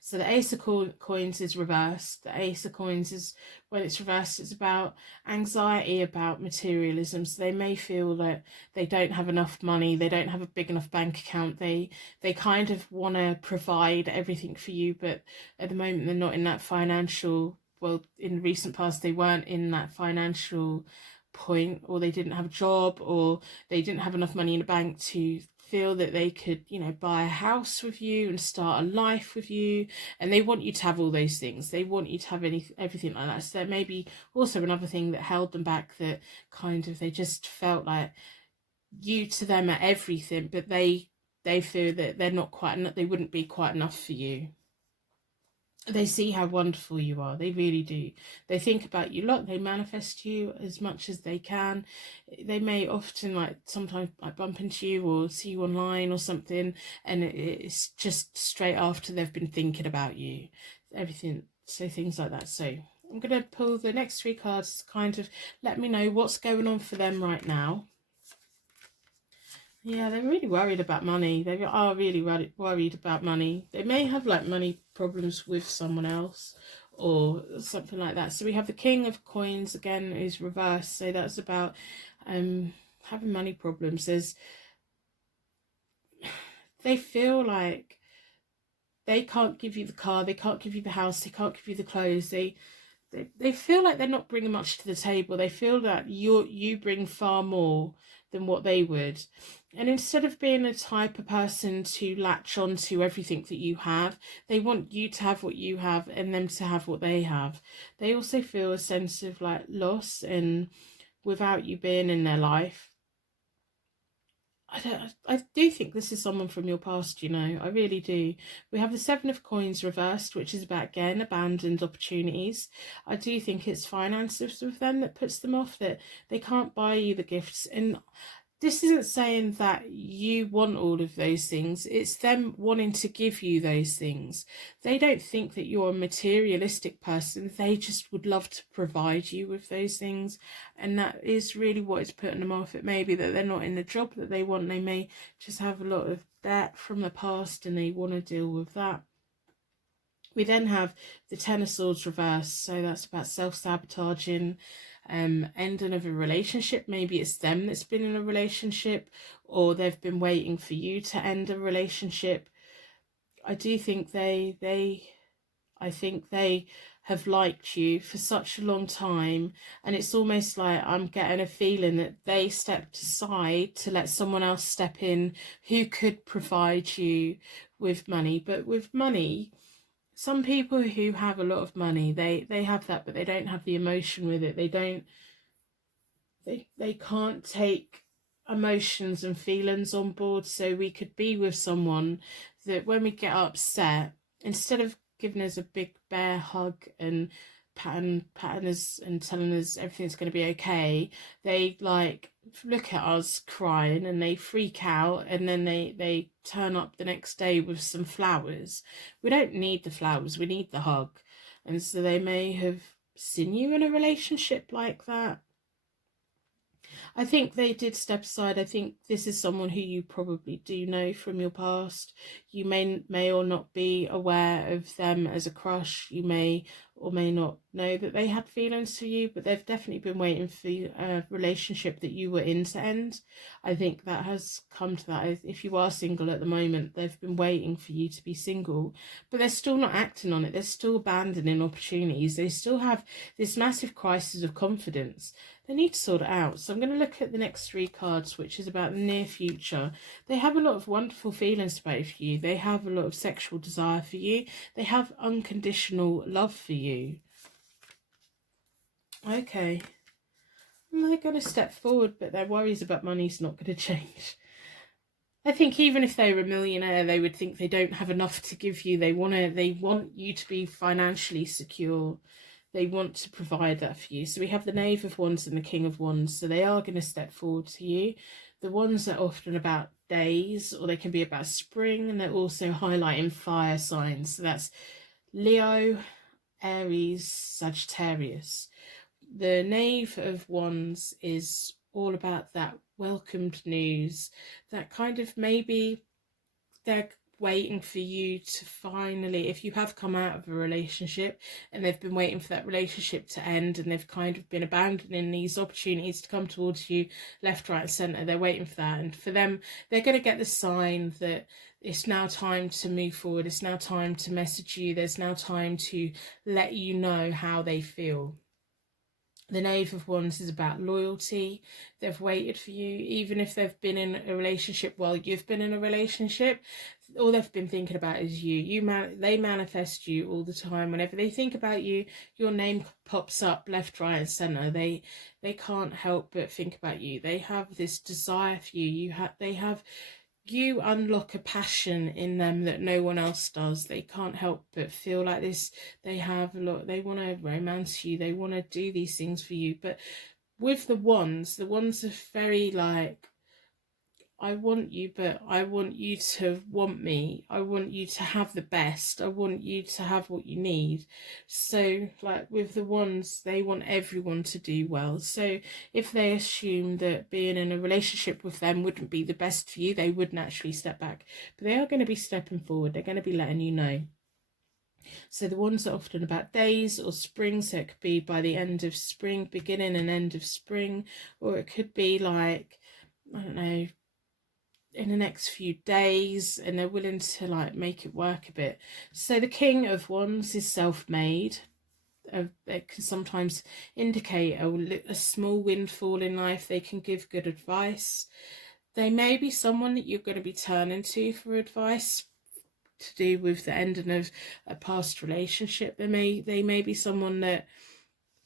So the Ace of Coins is reversed. The Ace of Coins is, when it's reversed, it's about anxiety, about materialism. So they may feel that they don't have enough money, they don't have a big enough bank account. They kind of want to provide everything for you, but at the moment they're not in that financial, well, in recent past they weren't in that financial point, or they didn't have a job, or they didn't have enough money in the bank to feel that they could, buy a house with you and start a life with you. And they want you to have all those things. They want you to have everything like that. So there may be also another thing that held them back, that kind of, they just felt like you to them are everything, but they feel that they're not quite enough, they wouldn't be quite enough for you. They see how wonderful you are. They really do. They think about you a lot. They manifest you as much as they can. They may often sometimes bump into you or see you online or something, and it's just straight after they've been thinking about you. Everything. So things like that. So I'm going to pull the next 3 cards to kind of let me know what's going on for them right now. Yeah, they're really worried about money. They are really worried about money. They may have money problems with someone else or something like that. So we have the King of Coins again is reversed. So that's about having money problems. They feel like they can't give you the car, they can't give you the house, they can't give you the clothes. They feel like they're not bringing much to the table. They feel that you bring far more than what they would. And instead of being a type of person to latch on to everything that you have, they want you to have what you have and them to have what they have. They also feel a sense of loss, and without you being in their life. I do think this is someone from your past, I really do. We have the 7 of Coins reversed, which is about, again, abandoned opportunities. I do think it's finances with them that puts them off, that they can't buy you the gifts. And this isn't saying that you want all of those things. It's them wanting to give you those things. They don't think that you're a materialistic person. They just would love to provide you with those things. And that is really what is putting them off. It may be that they're not in the job that they want. They may just have a lot of debt from the past and they want to deal with that. We then have the 10 of Swords reversed. So that's about self-sabotaging, ending of a relationship. Maybe it's them that's been in a relationship, or they've been waiting for you to end a relationship. I do think they have liked you for such a long time, and it's almost like I'm getting a feeling that they stepped aside to let someone else step in who could provide you with money. But with money, some people who have a lot of money, they have that, but they don't have the emotion with it. They can't take emotions and feelings on board. So we could be with someone that when we get upset, instead of giving us a big bear hug and patting us and telling us everything's going to be okay, they look at us crying and they freak out, and then they turn up the next day with some flowers. We don't need the flowers, we need the hug. And so they may have seen you in a relationship like that. I think they did step aside. I think this is someone who you probably do know from your past. You may or not be aware of them as a crush. You may or may not know that they had feelings for you, but they've definitely been waiting for a relationship that you were in to end. I think that has come to that. If you are single at the moment, they've been waiting for you to be single, but they're still not acting on it. They're still abandoning opportunities. They still have this massive crisis of confidence. They need to sort it out. So I'm going to look at the next 3 cards, which is about the near future. They have a lot of wonderful feelings about you. They have a lot of sexual desire for you. They have unconditional love for you. Okay. They're going to step forward, but their worries about money's not going to change. I think even if they were a millionaire, they would think they don't have enough to give you. They want you to be financially secure. They want to provide that for you. So we have the Knave of Wands and the King of Wands. So they are going to step forward to you. The Wands are often about days, or they can be about spring, and they're also highlighting fire signs. So that's Leo, Aries, Sagittarius. The Knave of Wands is all about that welcomed news, that kind of maybe they're waiting for you to finally, if you have come out of a relationship and they've been waiting for that relationship to end, and they've kind of been abandoning these opportunities to come towards you left, right and centre, they're waiting for that. And for them, they're going to get the sign that it's now time to move forward. It's now time to message you. There's now time to let you know how they feel. The Knave of Wands is about loyalty. They've waited for you, even if they've been in a relationship while you've been in a relationship. All they've been thinking about is you. They manifest you all the time. Whenever they think about you, your name pops up left, right, and centre. They can't help but think about you. They have this desire for you. You unlock a passion in them that no one else does. They can't help but feel like this. They want to romance you. They want to do these things for you. But with the wands are very like, I want you, but I want you to want me. I want you to have the best. I want you to have what you need. So like with the wands, they want everyone to do well. So if they assume that being in a relationship with them wouldn't be the best for you, they would naturally step back. But they are going to be stepping forward. They're going to be letting you know. So the ones are often about days or spring. So it could be by the end of spring, beginning and end of spring. Or it could be like, I don't know, in the next few days, and they're willing to like make it work a bit. So the King of Wands is self-made. It can sometimes indicate a small windfall in life. They can give good advice. They may be someone that you're going to be turning to for advice to do with the ending of a past relationship. They may be someone that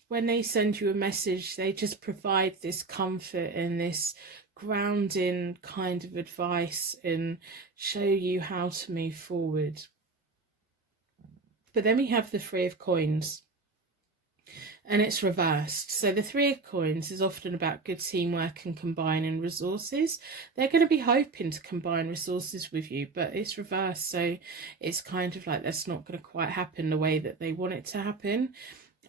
when they send you a message, they just provide this comfort and this grounding kind of advice and show you how to move forward. But then we have the Three of Coins, and it's reversed. So the Three of Coins is often about good teamwork and combining resources. They're going to be hoping to combine resources with you, but it's reversed. So it's kind of like that's not going to quite happen the way that they want it to happen.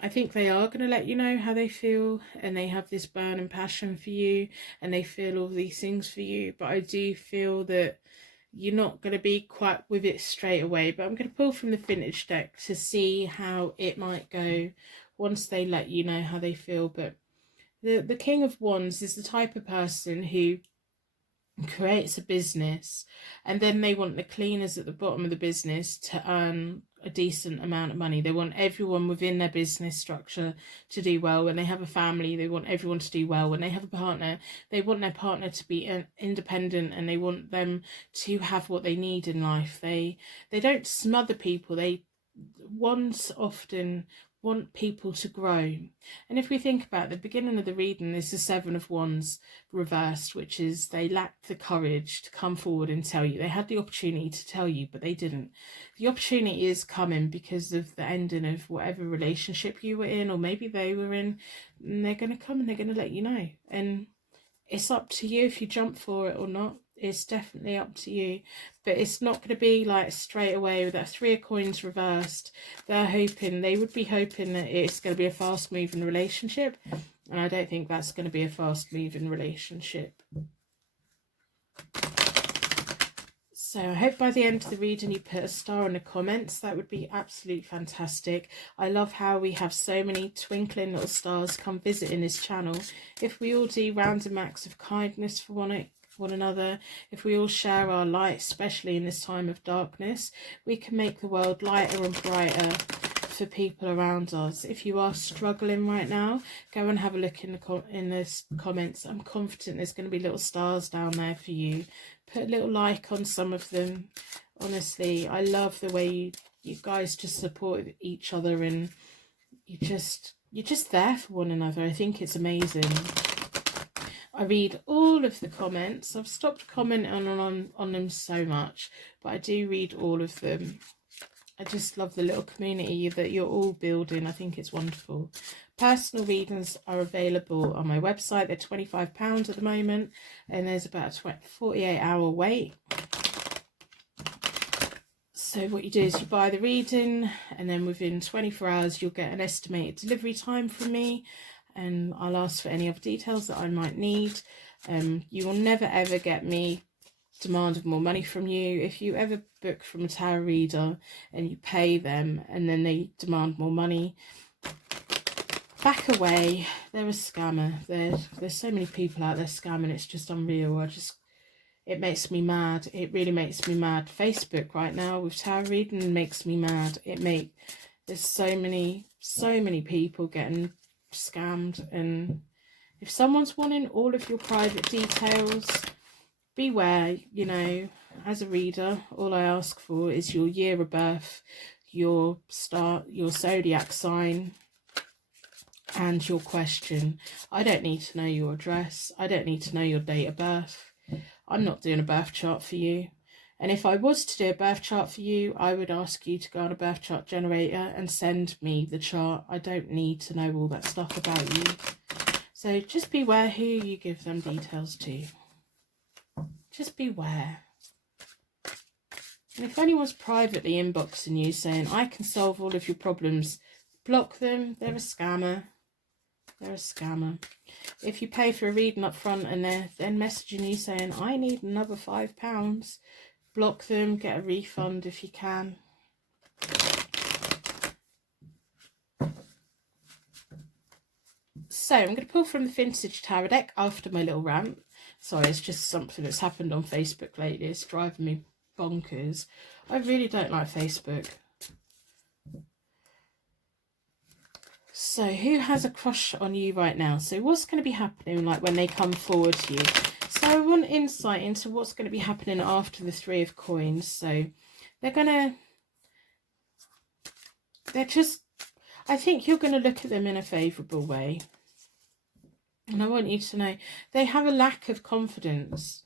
I think they are going to let you know how they feel, and they have this burning passion for you, and they feel all these things for you. But I do feel that you're not going to be quite with it straight away. But I'm going to pull from the vintage deck to see how it might go once they let you know how they feel. But the King of Wands is the type of person who creates a business, and then they want the cleaners at the bottom of the business to earn a decent amount of money. They want everyone within their business structure to do well. When they have a family, they want everyone to do well. When they have a partner, they want their partner to be independent, and they want them to have what they need in life. They don't smother people. Wands often want people to grow. And if we think about the beginning of the reading, there's the Seven of Wands reversed, which is they lacked the courage to come forward and tell you. They had the opportunity to tell you, but they didn't. The opportunity is coming because of the ending of whatever relationship you were in, or maybe they were in, and they're going to come and they're going to let you know. And it's up to you if you jump for it or not. It's definitely up to you, but it's not going to be like straight away with that Three of Coins reversed. They would be hoping that it's going to be a fast moving relationship, and I don't think that's going to be a fast moving relationship. So I hope by the end of the reading you put a star in the comments. That would be absolutely fantastic. I love how we have so many twinkling little stars come visiting this channel. If we all do random acts of kindness for one another, if we all share our light, especially in this time of darkness, we can make the world lighter and brighter for people around us. If you are struggling right now, go and have a look in the comments. I'm confident there's going to be little stars down there for you. Put a little like on some of them. Honestly, I love the way you guys just support each other, and you're just there for one another. I think it's amazing. I read all of the comments. I've stopped commenting on them so much, but I do read all of them. I just love the little community that you're all building. I think it's wonderful. Personal readings are available on my website. They're £25 at the moment, and there's about a 48-hour wait. So what you do is you buy the reading, and then within 24 hours you'll get an estimated delivery time from me, and I'll ask for any other details that I might need. You will never ever get me demanding more money from you. If you ever book from a tarot reader and you pay them and then they demand more money, back away. They're a scammer. There's so many people out there scamming. It's just unreal. It makes me mad. It really makes me mad. Facebook right now with tarot reading makes me mad. There's so many people getting scammed, and if someone's wanting all of your private details, beware. You know, as a reader, all I ask for is your year of birth, your star, your zodiac sign, and your question. I don't need to know your address. I don't need to know your date of birth. I'm not doing a birth chart for you. And if I was to do a birth chart for you, I would ask you to go on a birth chart generator and send me the chart. I don't need to know all that stuff about you. So just beware who you give them details to. Just beware. And if anyone's privately inboxing you saying, I can solve all of your problems, block them. They're a scammer. They're a scammer. If you pay for a reading up front and they're then messaging you saying, I need another £5, block them, get a refund if you can. So I'm going to pull from the Vintage Tarot deck after my little rant. Sorry, it's just something that's happened on Facebook lately. It's driving me bonkers. I really don't like Facebook. So who has a crush on you right now? So what's going to be happening like when they come forward to you? So I want insight into what's going to be happening after the Three of Coins. So I think you're going to look at them in a favourable way. And I want you to know they have a lack of confidence.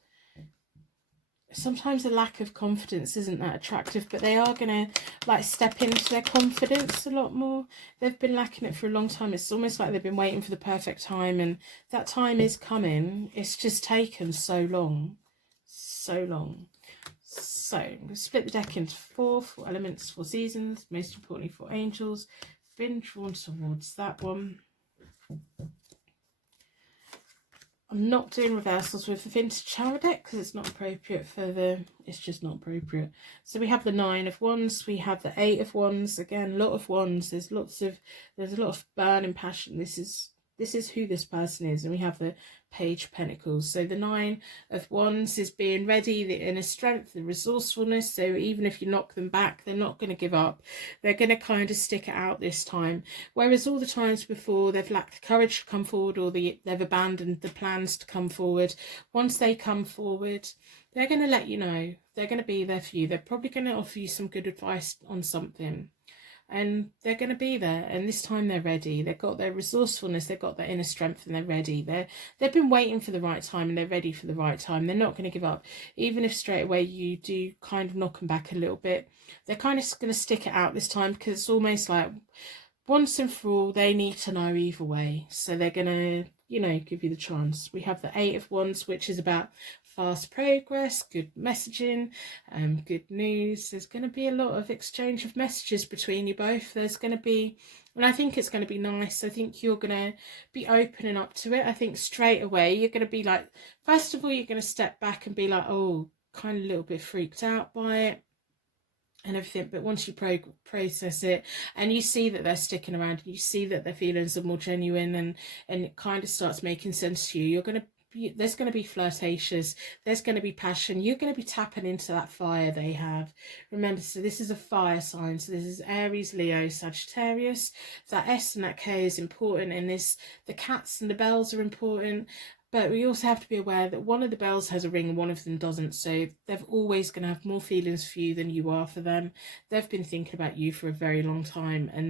Sometimes a lack of confidence isn't that attractive, but they are going to like step into their confidence a lot more. They've been lacking it for a long time. It's almost like they've been waiting for the perfect time, and that time is coming. It's just taken so long. So long. So I'm going to split the deck into four elements, 4 seasons, most importantly 4 angels. Been drawn towards that one. I'm not doing reversals with the Vintage Tarot deck because it's not appropriate it's just not appropriate. So we have the 9 of Wands, we have the 8 of Wands. Again, a lot of Wands. There's a lot of burning passion. This is who this person is. And we have the Page of Pentacles. So the 9 of Wands is being ready, the inner strength, the resourcefulness. So even if you knock them back, they're not going to give up. They're going to kind of stick it out this time. Whereas all the times before, they've lacked the courage to come forward, or they've abandoned the plans to come forward. Once they come forward, they're going to let you know. They're going to be there for you. They're probably going to offer you some good advice on something. And they're going to be there, and this time they're ready. They've got their resourcefulness, they've got their inner strength, and they're ready. They've been waiting for the right time, and they're ready for the right time. They're not going to give up. Even if straight away you do kind of knock them back a little bit, they're kind of going to stick it out this time, because it's almost like once and for all, they need to know either way. So they're going to, you know, give you the chance. We have the 8 of Wands, which is about fast progress, good messaging, good news. There's going to be a lot of exchange of messages between you both. There's going to be, and I think it's going to be nice. I think you're going to be opening up to it. I think straight away you're going to be like, first of all, you're going to step back and be like, oh kind of a little bit freaked out by it and everything, but once you process it and you see that they're sticking around, and you see that their feelings are more genuine, and it kind of starts making sense to you, you're going to there's going to be flirtatious, there's going to be passion, you're going to be tapping into that fire they have. Remember, so this is a fire sign, so this is Aries, Leo, Sagittarius. That S and that K is important in this. The cats and the bells are important, but we also have to be aware that one of the bells has a ring and one of them doesn't. So they're always going to have more feelings for you than you are for them. They've been thinking about you for a very long time, and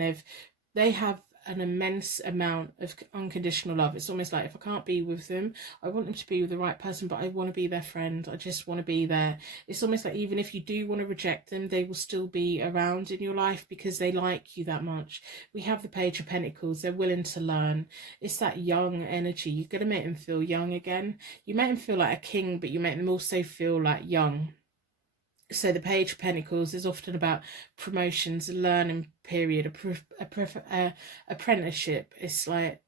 they have an immense amount of unconditional love. It's almost like, if I can't be with them, I want them to be with the right person, but I want to be their friend. I just want to be there. It's almost like, even if you do want to reject them, they will still be around in your life because they like you that much. We have the Page of Pentacles. They're willing to learn. It's that young energy. You've got to make them feel young again. You make them feel like a king, but you make them also feel like young. So the Page of Pentacles is often about promotions, a learning period, a apprenticeship. It's like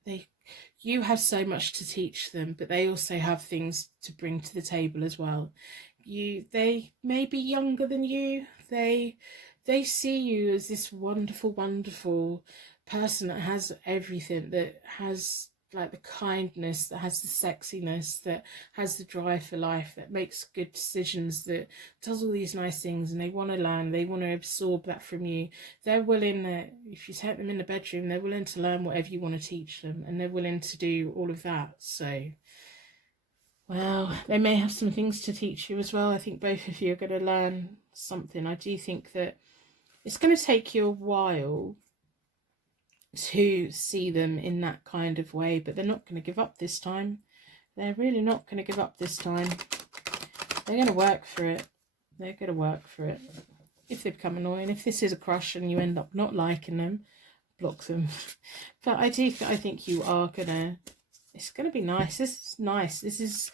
you have so much to teach them, but they also have things to bring to the table as well. They may be younger than you. They see you as this wonderful, wonderful person that has everything, that has like the kindness, that has the sexiness, that has the drive for life, that makes good decisions, that does all these nice things, and they want to learn, they want to absorb that from you. They're willing, that if you take them in the bedroom, they're willing to learn whatever you want to teach them, and they're willing to do all of that. So, well, they may have some things to teach you as well. I think both of you are going to learn something. I do think that it's going to take you a while to see them in that kind of way, but they're not going to give up this time. They're really not going to give up this time. They're going to work for it. They're going to work for it. If they become annoying, if this is a crush and you end up not liking them, block them. But I think you are gonna, it's going to be nice. This is nice. This is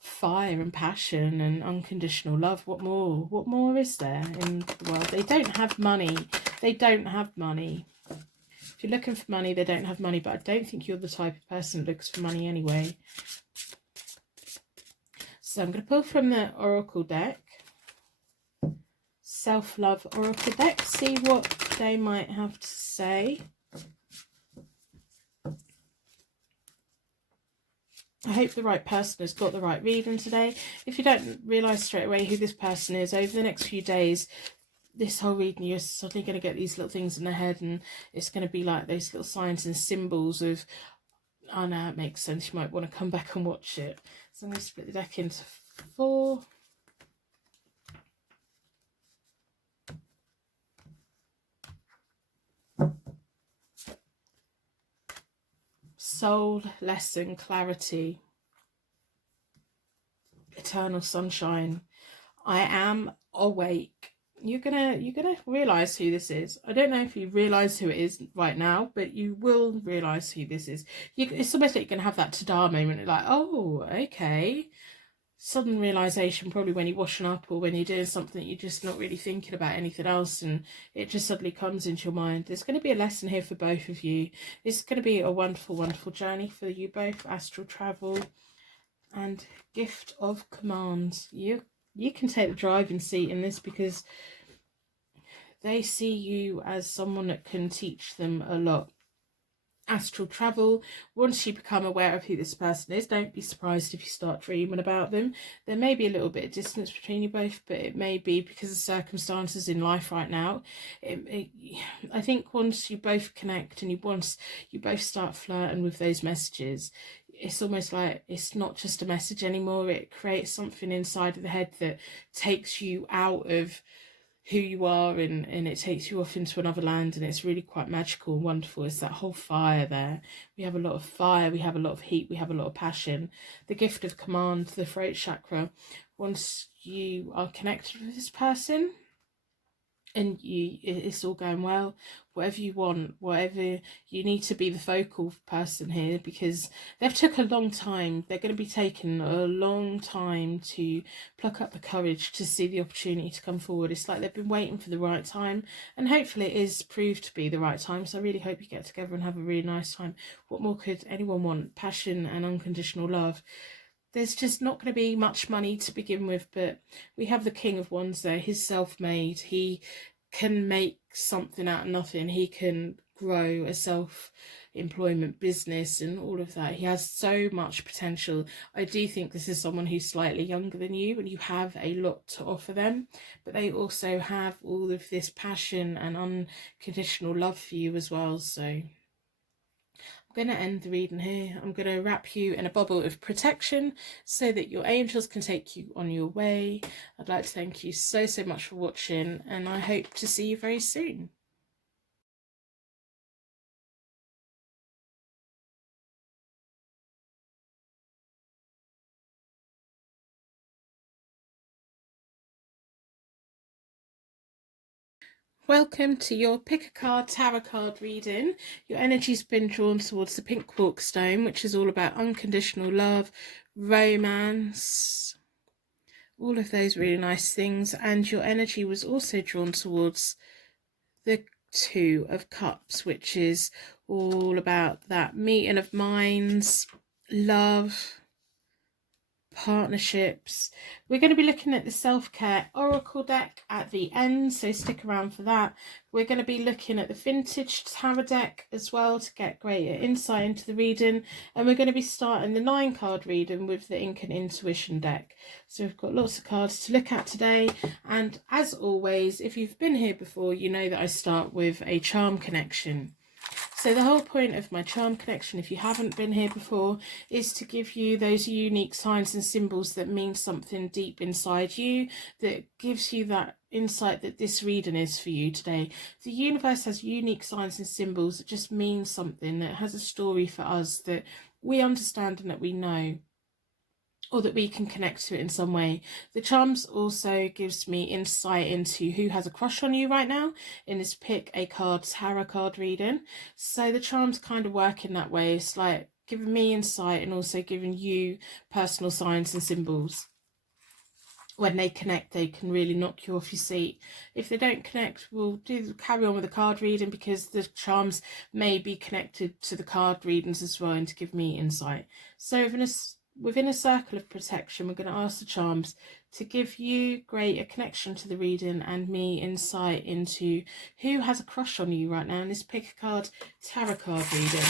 fire and passion and unconditional love. What more is there in the world? They don't have money. They don't have money. If you're looking for money, they don't have money, but I don't think you're the type of person that looks for money anyway. So I'm going to pull from the Oracle deck, Self-Love Oracle deck, see what they might have to say. I hope the right person has got the right reading today. If you don't realise straight away who this person is, over the next few days, this whole reading, you're suddenly going to get these little things in the head, and it's going to be like those little signs and symbols of, oh no, it makes sense, you might want to come back and watch it. So I'm going to split the deck into 4. Soul, lesson, clarity, eternal sunshine. I am awake. You're gonna realize who this is. I don't know if you realize who it is right now, but you will realize who this is. It's almost like you're gonna have that ta-da moment, like, oh, okay. Sudden realization, probably when you're washing up or when you're doing something you're just not really thinking about anything else, and it just suddenly comes into your mind. There's going to be a lesson here for both of you. It's going to be a wonderful, wonderful journey for you both. Astral travel and gift of command. You can take the driving seat in this, because they see you as someone that can teach them a lot. Astral travel. Once you become aware of who this person is, don't be surprised if you start dreaming about them. There may be a little bit of distance between you both, but it may be because of circumstances in life right now. I think once you both connect and once you both start flirting with those messages, it's almost like it's not just a message anymore. It creates something inside of the head that takes you out of who you are, and it takes you off into another land, and it's really quite magical and wonderful. It's that whole fire there. We have a lot of fire, we have a lot of heat, we have a lot of passion. The gift of command, the throat chakra. Once you are connected with this person and it's all going well, whatever you want, whatever you need to be the focal person here, because they've took a long time. They're going to be taking a long time to pluck up the courage to see the opportunity to come forward. It's like they've been waiting for the right time, and hopefully it is proved to be the right time. So I really hope you get together and have a really nice time. What more could anyone want? Passion and unconditional love. there's just not going to be much money to begin with, but we have the King of Wands there. He's self-made. He can make something out of nothing. He can grow a self-employment business and all of that. He has so much potential. I do think this is someone who's slightly younger than you, and you have a lot to offer them, but they also have all of this passion and unconditional love for you as well. So I'm going to end the reading here. I'm going to wrap you in a bubble of protection so that your angels can take you on your way. I'd like to thank you so much for watching, and I hope to see you very soon. Welcome to your pick a card tarot card reading. Your energy's been drawn towards the pink quark stone, which is all about unconditional love, romance, all of those really nice things. And your energy was also drawn towards the Two of Cups, which is all about that meeting of minds, love, partnerships. We're going to be looking at the self-care oracle deck at the end, so stick around for that. We're going to be looking at the vintage tarot deck as well to get greater insight into the reading, and we're going to be starting the 9-card reading with the Ink and Intuition deck. So we've got lots of cards to look at today, and as always, if you've been here before, you know that I start with a charm connection. So the whole point of my charm connection, if you haven't been here before, is to give you those unique signs and symbols that mean something deep inside you, that gives you that insight that this reading is for you today. The universe has unique signs and symbols that just mean something, that has a story for us that we understand and that we know, or that we can connect to it in some way. The charms also gives me insight into who has a crush on you right now in this pick a card tarot card reading. So the charms kind of work in that way. It's like giving me insight and also giving you personal signs and symbols. When they connect, they can really knock you off your seat. If they don't connect, we'll carry on with the card reading, because the charms may be connected to the card readings as well, and to give me insight. So within a circle of protection, we're going to ask the charms to give you greater connection to the reading and me insight into who has a crush on you right now in this pick a card tarot card reading.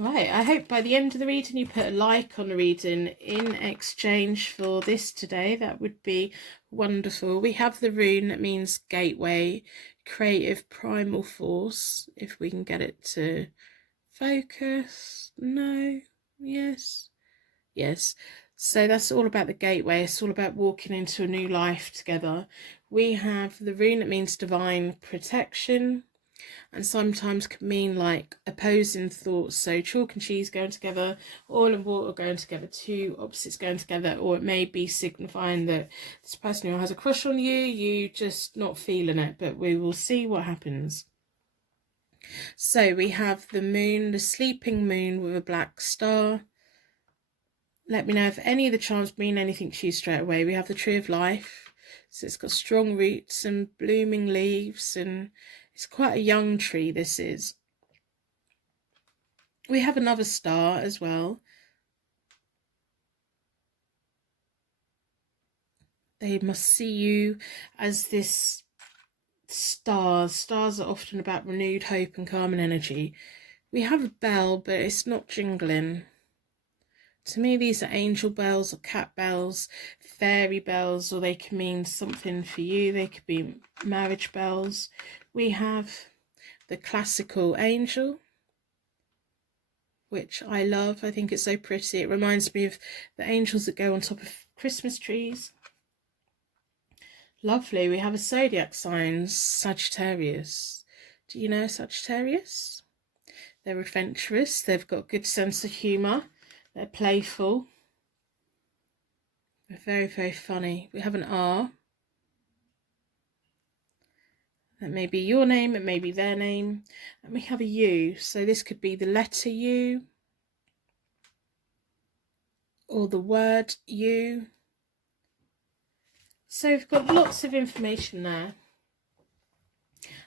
Right, I hope by the end of the reading you put a like on the reading in exchange for this today. That would be wonderful. We have the rune that means gateway, creative primal force. If we can get it to focus. No. Yes. Yes. So that's all about the gateway. It's all about walking into a new life together. We have the rune that means divine protection, and sometimes can mean like opposing thoughts. So chalk and cheese going together, oil and water going together, two opposites going together, or it may be signifying that this person who has a crush on you, you just not feeling it, but we will see what happens. So we have the moon, the sleeping moon with a black star. Let me know if any of the charms mean anything to you straight away. We have the tree of life. So it's got strong roots and blooming leaves, and it's quite a young tree, this is. We have another star as well. They must see you as this star. Stars are often about renewed hope and calm and energy. We have a bell, but it's not jingling. To me, these are angel bells or cat bells, fairy bells, or they can mean something for you. They could be marriage bells. We have the classical angel, which I love. I think it's so pretty. It reminds me of the angels that go on top of Christmas trees. Lovely. We have a zodiac sign, Sagittarius. Do you know Sagittarius? They're adventurous. They've got a good sense of humour. They're playful. They're very, very funny. We have an R. That may be your name, it may be their name. And we have a U. So this could be the letter U, or the word U. So we've got lots of information there.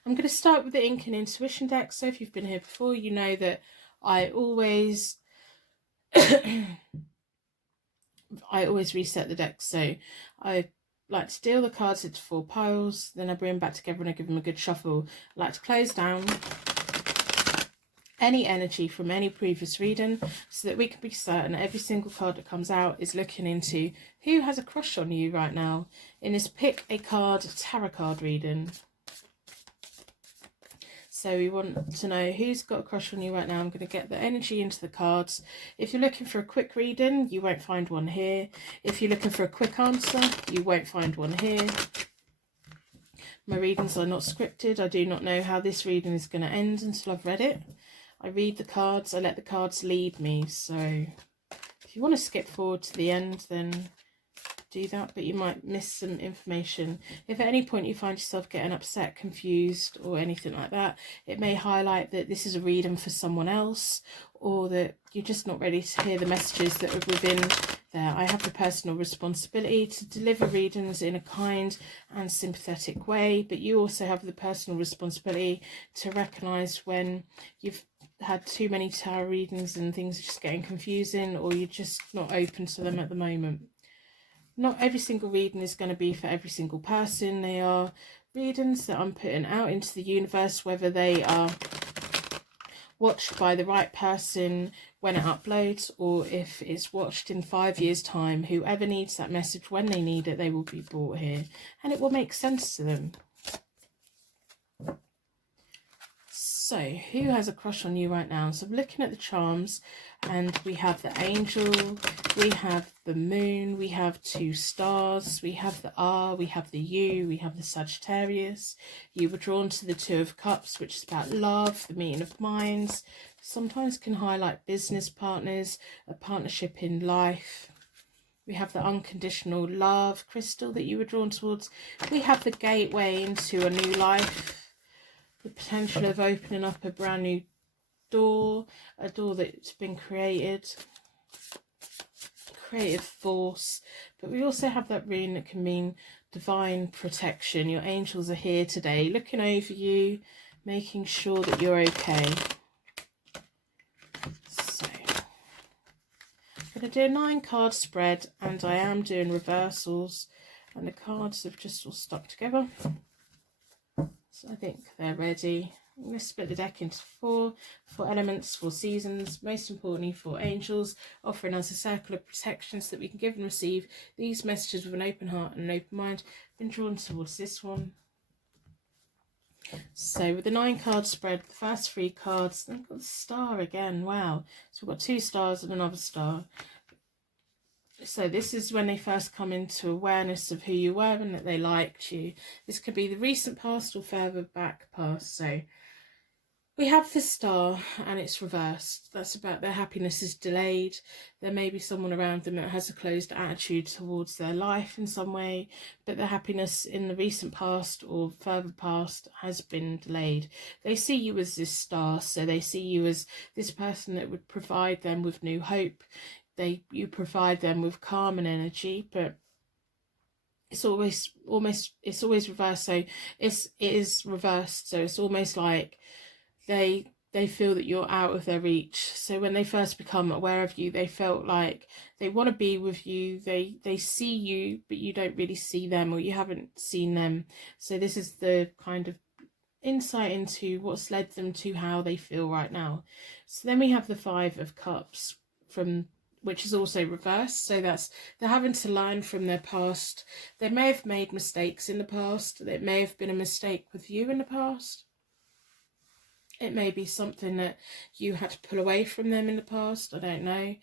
I'm going to start with the Ink and Intuition deck. So if you've been here before, you know that I always reset the deck. So I like to deal the cards into 4 piles, then I bring them back together and I give them a good shuffle. I like to close down any energy from any previous reading so that we can be certain every single card that comes out is looking into who has a crush on you right now in this Pick a Card tarot card reading. So we want to know who's got a crush on you right now. I'm going to get the energy into the cards. If you're looking for a quick reading, you won't find one here. If you're looking for a quick answer, you won't find one here. My readings are not scripted. I do not know how this reading is going to end until I've read it. I read the cards, I let the cards lead me. So if you want to skip forward to the end, then do that, but you might miss some information. If at any point you find yourself getting upset, confused, or anything like that, it may highlight that this is a reading for someone else, or that you're just not ready to hear the messages that are within there. I have the personal responsibility to deliver readings in a kind and sympathetic way, but you also have the personal responsibility to recognise when you've had too many tarot readings and things are just getting confusing, or you're just not open to them at the moment. Not every single reading is going to be for every single person. They are readings that I'm putting out into the universe, whether they are watched by the right person when it uploads, or if it's watched in 5 years' time. Whoever needs that message when they need it, they will be brought here, and it will make sense to them. So, who has a crush on you right now? So I'm looking at the charms, and we have the angel, we have the moon, we have 2 stars, we have the R, we have the U, we have the Sagittarius. You were drawn to the 2 of Cups, which is about love, the meeting of minds. Sometimes can highlight business partners, a partnership in life. We have the unconditional love crystal that you were drawn towards. We have the gateway into a new life. The potential of opening up a brand new door, a door that's been created, creative force. But we also have that rune that can mean divine protection. Your angels are here today, looking over you, making sure that you're okay. So, I'm going to do a 9-card spread, and I am doing reversals, and the cards have just all stuck together. So I think they're ready. I'm going to split the deck into 4 elements, 4 seasons, most importantly 4 angels, offering us a circle of protection so that we can give and receive these messages with an open heart and an open mind. Been drawn towards this one. So with the 9-card spread, the first 3 cards, I've got the star again. Wow. So we've got 2 stars and another star. So this is when they first come into awareness of who you were and that they liked you. This could be the recent past or further back past. So we have the star and it's reversed. That's about their happiness is delayed. There may be someone around them that has a closed attitude towards their life in some way, but their happiness in the recent past or further past has been delayed. They see you as this star, so they see you as this person that would provide them with new hope. You provide them with calm and energy, but it's always reversed. So it is reversed. So it's almost like they feel that you're out of their reach. So when they first become aware of you, they felt like they want to be with you. They see you, but you don't really see them, or you haven't seen them. So this is the kind of insight into what's led them to how they feel right now. So then we have the 5 of Cups, which is also reversed. So that's they're having to learn from their past. They may have made mistakes in the past. It may have been a mistake with you in the past. It may be something that you had to pull away from them in the past. I don't know.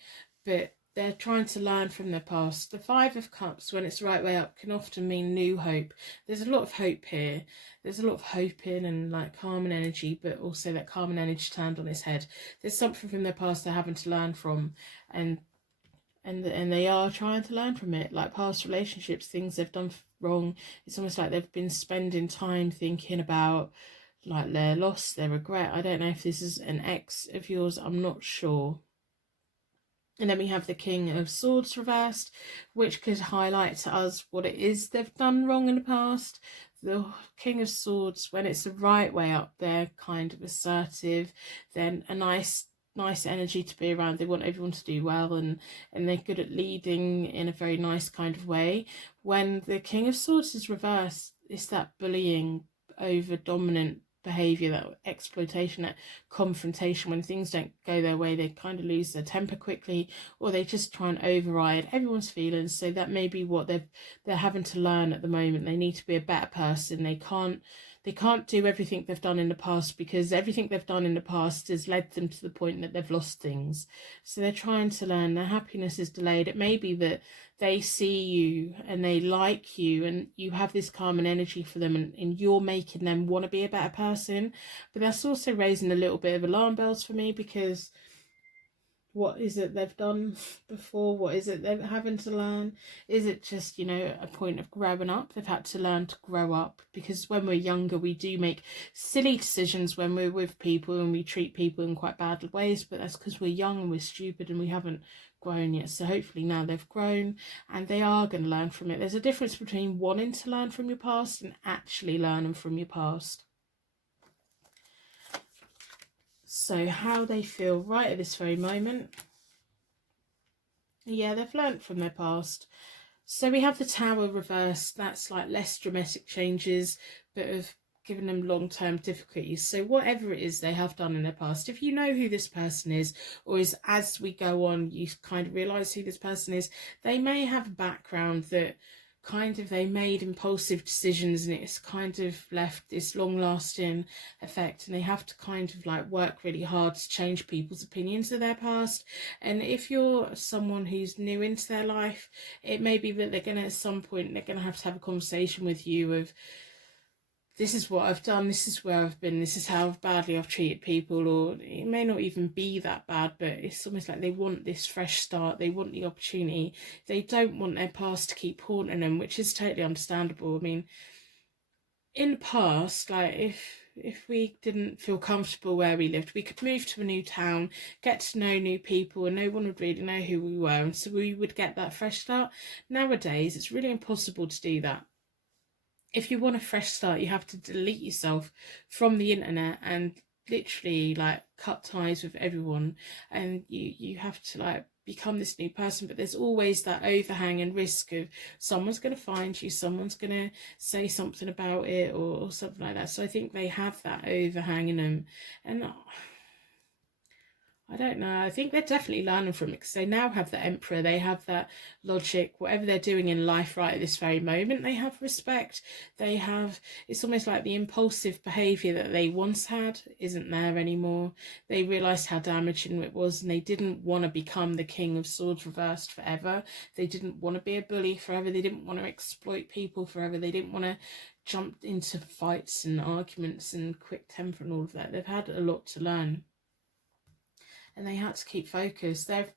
But they're trying to learn from their past. The 5 of Cups, when it's the right way up, can often mean new hope. There's a lot of hope here. There's a lot of hope in and like calm and energy, but also that calm and energy turned on its head. There's something from their past they're having to learn from, and they are trying to learn from it, like past relationships, things they've done wrong. It's almost like they've been spending time thinking about like their loss, their regret. I don't know if this is an ex of yours, I'm not sure. And then we have the King of Swords reversed, which could highlight to us what it is they've done wrong in the past. The King of Swords, when it's the right way up, they're kind of assertive, then a nice energy to be around. They want everyone to do well, and they're good at leading in a very nice kind of way. When the King of Swords is reversed, it's that bullying, over dominant behavior, that exploitation, that confrontation. When things don't go their way, they kind of lose their temper quickly, or they just try and override everyone's feelings. So that may be what they're having to learn at the moment. They need to be a better person. They can't do everything they've done in the past, because everything they've done in the past has led them to the point that they've lost things. So they're trying to learn. Their happiness is delayed. It may be that they see you and they like you and you have this calm and energy for them, and you're making them want to be a better person. But that's also raising a little bit of alarm bells for me, because what is it they've done before? What is it they're having to learn? Is it just, a point of growing up? They've had to learn to grow up, because when we're younger, we do make silly decisions when we're with people, and we treat people in quite bad ways, but that's because we're young and we're stupid and we haven't grown yet. So hopefully now they've grown and they are going to learn from it. There's a difference between wanting to learn from your past and actually learning from your past. So how they feel right at this very moment. Yeah, they've learnt from their past. So we have the Tower reversed. That's like less dramatic changes, but of giving them long-term difficulties. So whatever it is they have done in their past, if you know who this person is, or is as we go on, you kind of realise who this person is, they may have a background that kind of they made impulsive decisions and it's kind of left this long-lasting effect, and they have to kind of like work really hard to change people's opinions of their past. And if you're someone who's new into their life, it may be that they're gonna, at some point, they're gonna have to have a conversation with you of, this is what I've done, this is where I've been, this is how badly I've treated people. Or it may not even be that bad, but it's almost like they want this fresh start, they want the opportunity, they don't want their past to keep haunting them, which is totally understandable. I mean, in the past, like if we didn't feel comfortable where we lived, we could move to a new town, get to know new people, and no one would really know who we were, and so we would get that fresh start. Nowadays, it's really impossible to do that. If you want a fresh start, you have to delete yourself from the internet and literally like cut ties with everyone, and you have to like become this new person. But there's always that overhang and risk of someone's going to find you, someone's going to say something about it, or something like that. So I think they have that overhang in them, and I don't know. I think they're definitely learning from it, because they now have the Emperor. They have that logic. Whatever they're doing in life right at this very moment, they have respect. They have, it's almost like the impulsive behaviour that they once had isn't there anymore. They realised how damaging it was, and they didn't want to become the King of Swords reversed forever. They didn't want to be a bully forever. They didn't want to exploit people forever. They didn't want to jump into fights and arguments and quick temper and all of that. They've had a lot to learn, and they had to keep focused. Their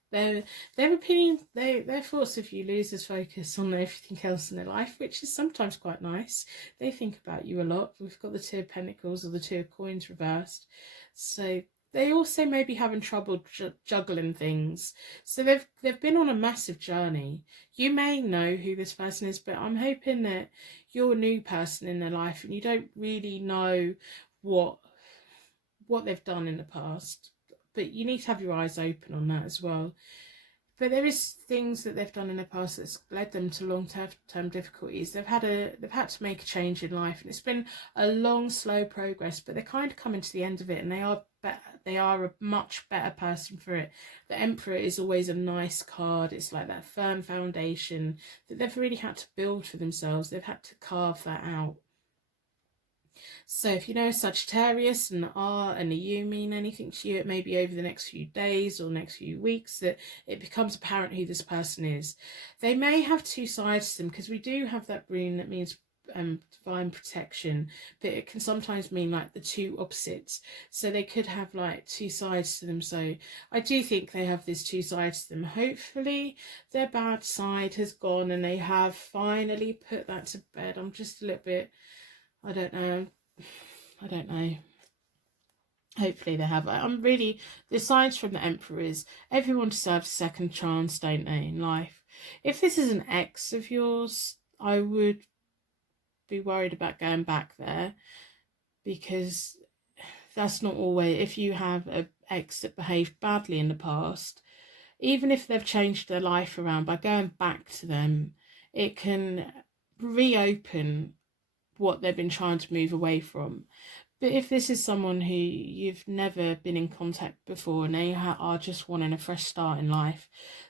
opinion, their thoughts of you loses focus on everything else in their life, which is sometimes quite nice. They think about you a lot. We've got the Two of Pentacles or the Two of Coins reversed, so they also may be having trouble juggling things. So they've been on a massive journey. You may know who this person is, but I'm hoping that you're a new person in their life and you don't really know what they've done in the past. But you need to have your eyes open on that as well. But there is things that they've done in the past that's led them to long-term difficulties. They've had to make a change in life, and it's been a long, slow progress. But they're kind of coming to the end of it, and they are a much better person for it. The Emperor is always a nice card. It's like that firm foundation that they've really had to build for themselves. They've had to carve that out. So if you know a Sagittarius and the R and the U mean anything to you, it may be over the next few days or next few weeks that it becomes apparent who this person is. They may have two sides to them, because we do have that rune that means divine protection, but it can sometimes mean like the two opposites. So they could have like two sides to them. So I do think they have these two sides to them. Hopefully their bad side has gone and they have finally put that to bed. I'm just a little bit, I don't know. Hopefully they have. I'm really, the signs from the Emperor is everyone deserves a second chance, don't they, in life? If this is an ex of yours, I would be worried about going back there, because that's not always, if you have an ex that behaved badly in the past, even if they've changed their life around, by going back to them, it can reopen what they've been trying to move away from. But if this is someone who you've never been in contact before and they are just wanting a fresh start in life,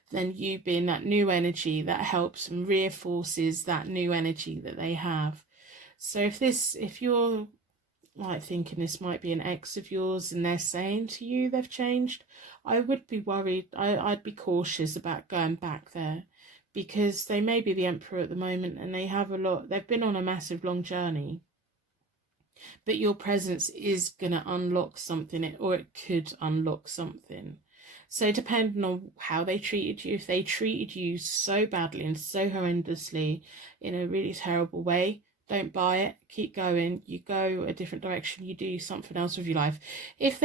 then you being that new energy that helps and reinforces that new energy that they have. So if you're like thinking this might be an ex of yours and they're saying to you they've changed, I would be worried. I'd be cautious about going back there, because they may be the Emperor at the moment and they've been on a massive long journey, but your presence is going to unlock something, or it could unlock something. So depending on how they treated you, if they treated you so badly and so horrendously in a really terrible way, don't buy it. Keep going. You go a different direction. You do something else with your life. If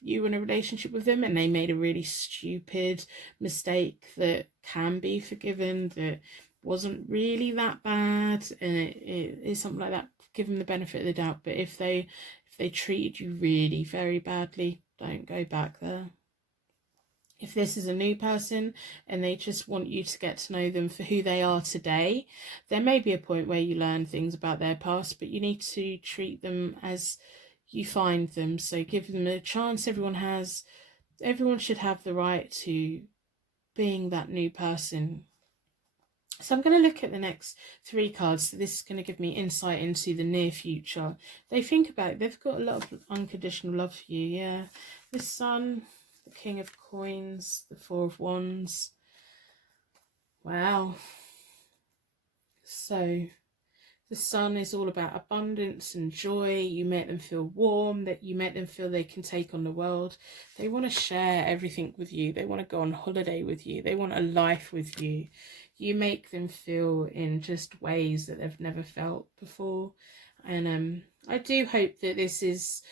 you were in a relationship with them and they made a really stupid mistake that can be forgiven, that wasn't really that bad, and it is something like that, give them the benefit of the doubt. But if they treated you really very badly, don't go back there. If this is a new person and they just want you to get to know them for who they are today, there may be a point where you learn things about their past, but you need to treat them as you find them. So give them a chance. Everyone should have the right to being that new person. So I'm going to look at the next 3 cards. So this is going to give me insight into the near future. They think about it. They've got a lot of unconditional love for you. Yeah. The Sun, the King of Coins, the 4 of Wands. Wow. So the Sun is all about abundance and joy. You make them feel warm, that you make them feel they can take on the world. They want to share everything with you. They want to go on holiday with you. They want a life with you. You make them feel in just ways that they've never felt before. And I do hope that this is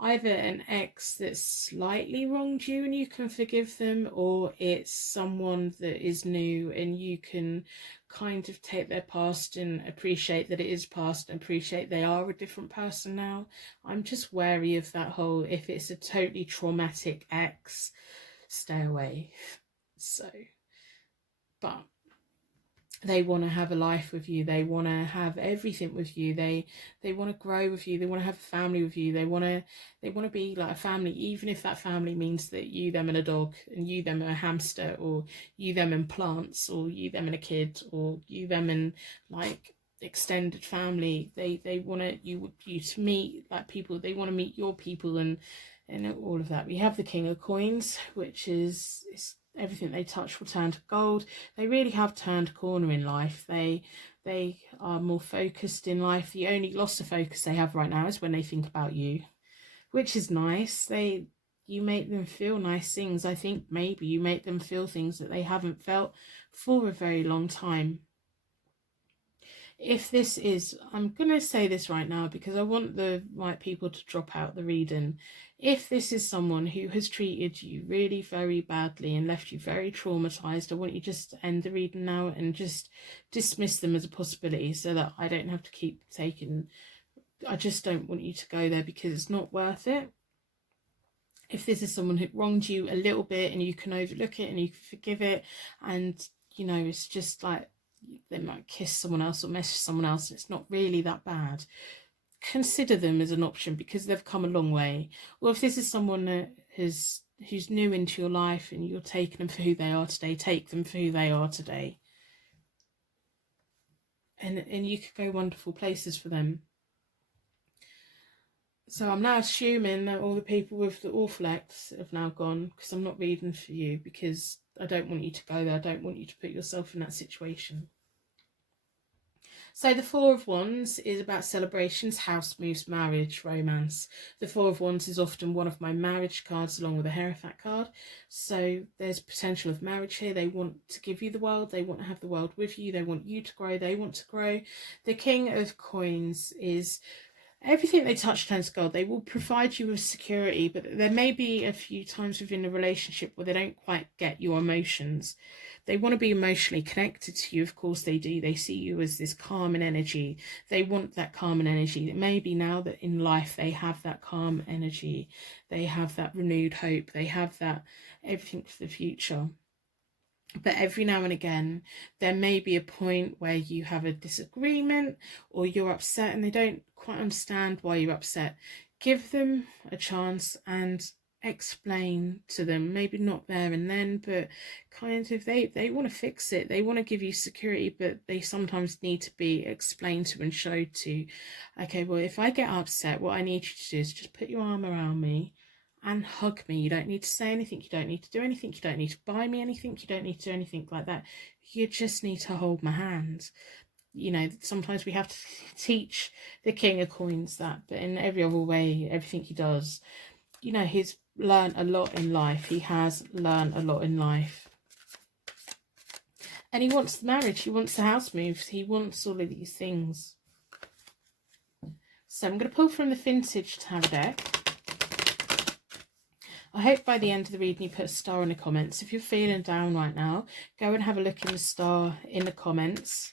either an ex that slightly wronged you and you can forgive them, or it's someone that is new and you can kind of take their past and appreciate that it is past and appreciate they are a different person now. I'm just wary of that whole, if it's a totally traumatic ex, stay away. So, but they want to have a life with you. They want to have everything with you. They want to grow with you. They want to have a family with you. They want to be like a family, even if that family means that you, them and a dog, and you, them and a hamster, or you, them and plants, or you, them and a kid, or you, them and like extended family. They want you to meet like people. They want to meet your people and all of that. We have the King of Coins, which is everything they touch will turn to gold. They really have turned a corner in life. They are more focused in life. The only loss of focus they have right now is when they think about you, which is nice. You make them feel nice things. I think maybe you make them feel things that they haven't felt for a very long time. If this is, I'm going to say this right now because I want the right people to drop out the reading. If this is someone who has treated you really very badly and left you very traumatized, I want you just to end the reading now and just dismiss them as a possibility so that I don't have to keep taking. I just don't want you to go there because it's not worth it. If this is someone who wronged you a little bit and you can overlook it and you can forgive it, and you know, it's just like they might kiss someone else or message someone else, it's not really that bad, consider them as an option because they've come a long way. Or if this is someone that who's new into your life and you're taking them for who they are today, take them for who they are today, and you could go wonderful places for them. So I'm now assuming that all the people with the awful ex have now gone, because I'm not reading for you because I don't want you to go there. I don't want you to put yourself in that situation. So the 4 of Wands is about celebrations, house moves, marriage, romance. The 4 of Wands is often one of my marriage cards along with a Hierophant card. So there's potential of marriage here. They want to give you the world. They want to have the world with you. They want you to grow. They want to grow. The King of Coins is everything they touch turns gold. They will provide you with security, but there may be a few times within a relationship where they don't quite get your emotions. They want to be emotionally connected to you. Of course they do. They see you as this calming energy. They want that calming energy. It may be now that in life they have that calm energy. They have that renewed hope. They have that everything for the future. But every now and again, there may be a point where you have a disagreement or you're upset and they don't quite understand why you're upset. Give them a chance and explain to them, maybe not there and then, but kind of they want to fix it. They want to give you security, but they sometimes need to be explained to and showed to. Okay, well, if I get upset, what I need you to do is just put your arm around me and hug me. You don't need to say anything. You don't need to do anything. You don't need to buy me anything. You don't need to do anything like that. You just need to hold my hand. You know, sometimes we have to teach the King of Coins that, but in every other way, everything he does, you know, he's learned a lot in life. He has learned a lot in life. And he wants the marriage. He wants the house moves. He wants all of these things. So I'm going to pull from the Vintage Tarot deck. I hope by the end of the reading you put a star in the comments. If you're feeling down right now, go and have a look in the star in the comments.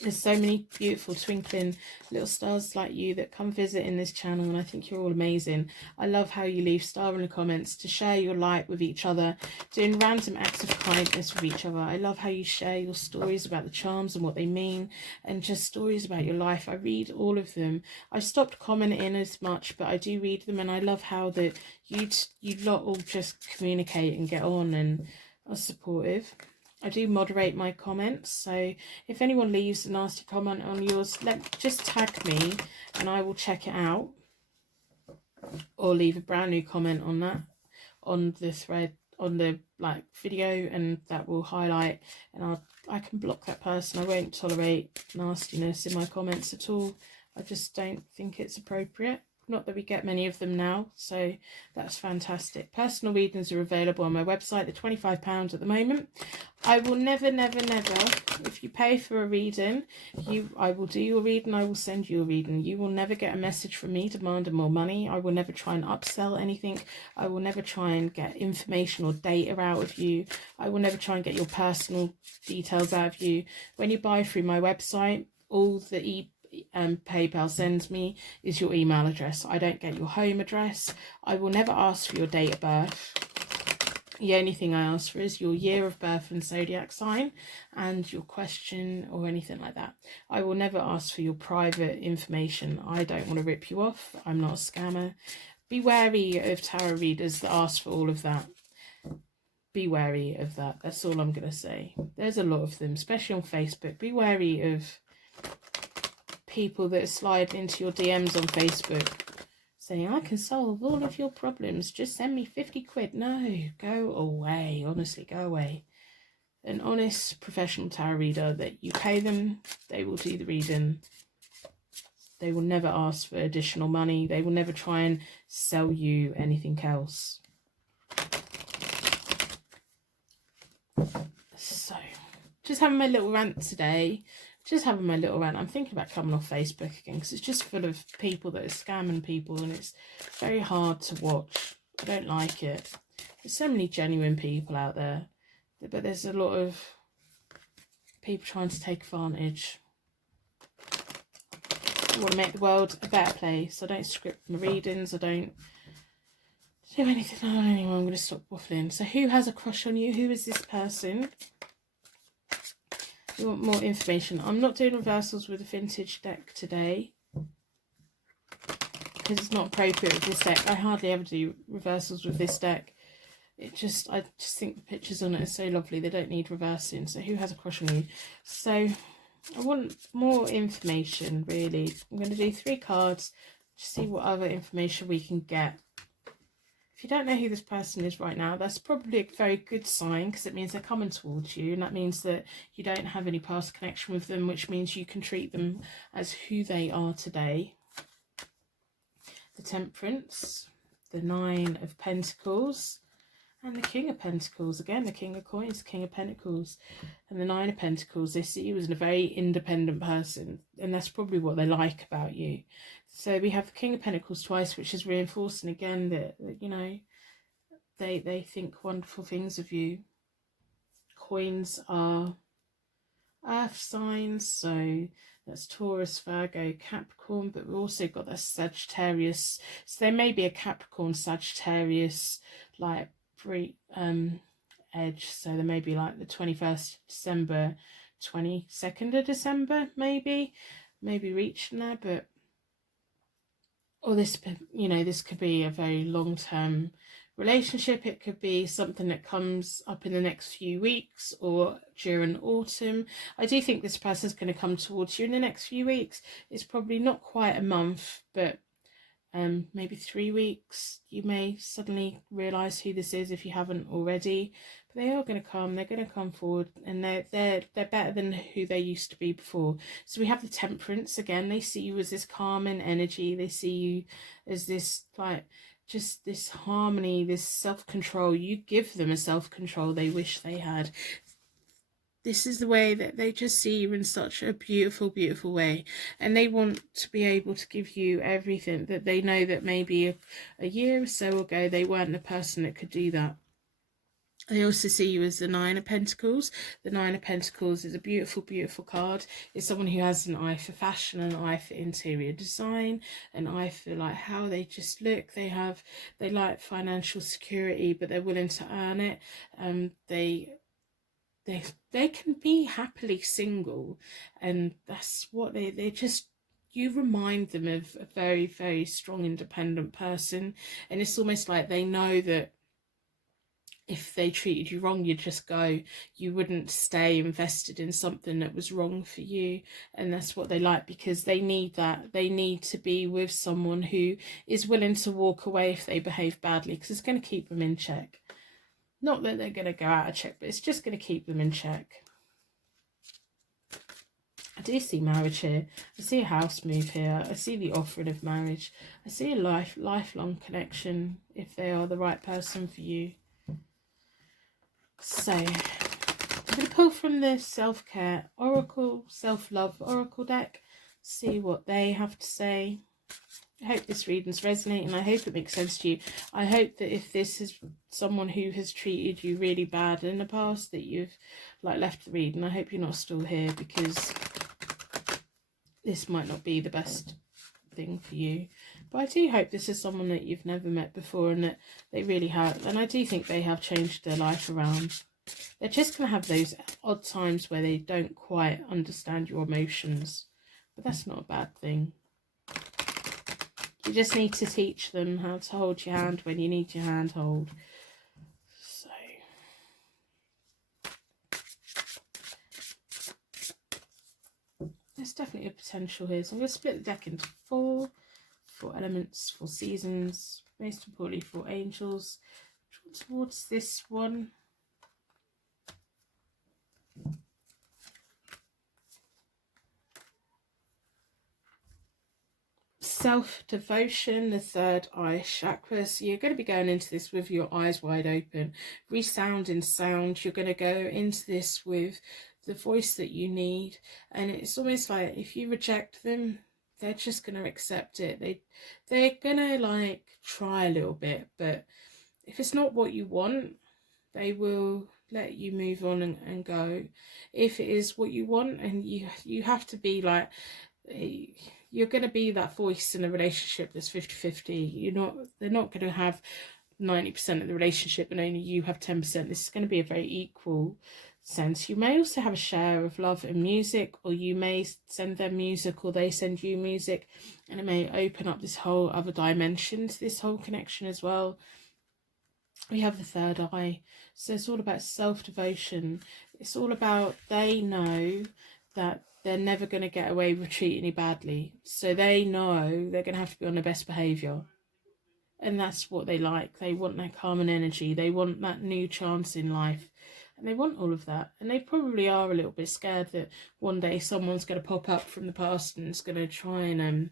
There's so many beautiful twinkling little stars like you that come visit in this channel, and I think you're all amazing. I love how you leave star in the comments to share your light with each other, doing random acts of kindness with each other. I love how you share your stories about the charms and what they mean, and just stories about your life. I read all of them. I've stopped commenting as much, but I do read them, and I love how that you lot all just communicate and get on and are supportive. I do moderate my comments, so if anyone leaves a nasty comment on yours, just tag me and I will check it out, or leave a brand new comment on that, on the thread, on the video, and that will highlight, and I can block that person. I won't tolerate nastiness in my comments at all. I just don't think it's appropriate. Not that we get many of them now, so that's fantastic. Personal readings are available on my website. They're £25 at the moment. I will never, never, never, if you pay for a reading, I will do your reading, I will send you a reading. You will never get a message from me demanding more money. I will never try and upsell anything. I will never try and get information or data out of you. I will never try and get your personal details out of you. When you buy through my website, all the PayPal sends me is your email address. I don't get your home address. I will never ask for your date of birth. The only thing I ask for is your year of birth and zodiac sign and your question or anything like that. I will never ask for your private information. I don't want to rip you off. I'm not a scammer. Be wary of tarot readers that ask for all of that. Be wary of that. That's all I'm going to say. There's a lot of them, especially on Facebook. Be wary of people that slide into your DMs on Facebook saying, I can solve all of your problems, just send me 50 quid. No, go away. Honestly, go away. An honest professional tarot reader, that you pay them, they will do the reading. They will never ask for additional money. They will never try and sell you anything else. So, just having my little rant today. I'm thinking about coming off Facebook again, because it's just full of people that are scamming people, and it's very hard to watch. I don't like it. There's so many genuine people out there, but there's a lot of people trying to take advantage. I want to make the world a better place. I don't script my readings. I don't do anything. Oh, anyway, I'm going to stop waffling. So who has a crush on you? Who is this person? You want more information. I'm not doing reversals with a vintage deck today because it's not appropriate with this deck. I hardly ever do reversals with this deck. I just think the pictures on it are so lovely. They don't need reversing. So who has a crush on you? So I want more information, really. I'm going to do 3 cards to see what other information we can get. If you don't know who this person is right now, that's probably a very good sign, because it means they're coming towards you, and that means that you don't have any past connection with them, which means you can treat them as who they are today. The Temperance, the 9 of Pentacles, And the King of Pentacles, again, the King of Coins, King of Pentacles, and the Nine of Pentacles. They see you as a very independent person, and that's probably what they like about you. So we have the King of Pentacles twice, which is reinforcing again that you know, they think wonderful things of you. Coins are earth signs, so that's Taurus, Virgo, Capricorn, but we've also got that Sagittarius. So there may be a Capricorn, Sagittarius, like edge. So there may be like the 21st of December, 22nd of December, maybe reaching there, but or this, you know, this could be a very long-term relationship. It could be something that comes up in the next few weeks or during autumn. I do think this person's going to come towards you in the next few weeks. It's probably not quite a month, but maybe 3 weeks. You may suddenly realize who this is if you haven't already, but they are going to come. They're going to come forward, and they're better than who they used to be before. So we have the Temperance again. They see you as this calming energy. They see you as this, like, just this harmony, this self-control. You give them a self-control they wish they had. This is the way that they just see you in such a beautiful, beautiful way. And they want to be able to give you everything that they know that maybe a year or so ago they weren't the person that could do that. They also see you as the Nine of Pentacles. The Nine of Pentacles is a beautiful, beautiful card. It's someone who has an eye for fashion, an eye for interior design, an eye for like how they just look. They like financial security, but they're willing to earn it. They can be happily single, and that's what they just, you remind them of a very, very strong independent person. And it's almost like they know that if they treated you wrong, you'd just go. You wouldn't stay invested in something that was wrong for you. And that's what they like, because they need that. They need to be with someone who is willing to walk away if they behave badly, because it's going to keep them in check. Not that they're going to go out of check, but it's just going to keep them in check. I do see marriage here. I see a house move here. I see the offering of marriage. I see a lifelong connection if they are the right person for you. So, I'm going to pull from the Self-Care Oracle, Self-Love Oracle deck. See what they have to say. I hope this reading's resonating. I hope it makes sense to you. I hope that if this is someone who has treated you really bad in the past, that you've like left the reading. I hope you're not still here, because this might not be the best thing for you. But I do hope this is someone that you've never met before, and that they really have. And I do think they have changed their life around. They're just going to have those odd times where they don't quite understand your emotions. But that's not a bad thing. You just need to teach them how to hold your hand when you need your hand held. So, there's definitely a potential here. So I'm going to split the deck into four elements, 4 seasons, most importantly 4 angels. Draw towards this one. Self-devotion, the third eye chakra. So you're going to be going into this with your eyes wide open, resounding sound. You're going to go into this with the voice that you need, and it's almost like if you reject them, they're just going to accept it. They're going to like try a little bit, but if it's not what you want, they will let you move on and go. If it is what you want, and you have to be like, you're going to be that voice in a relationship that's 50-50. They're not going to have 90% of the relationship and only you have 10%. This is going to be a very equal sense. You may also have a share of love and music, or you may send them music or they send you music, and it may open up this whole other dimension to this whole connection as well. We have the third eye. So it's all about self-devotion. It's all about, they know that they're never going to get away with treating you badly. So they know they're going to have to be on their best behaviour. And that's what they like. They want that calming energy. They want that new chance in life. And they want all of that. And they probably are a little bit scared that one day someone's going to pop up from the past and is going to try and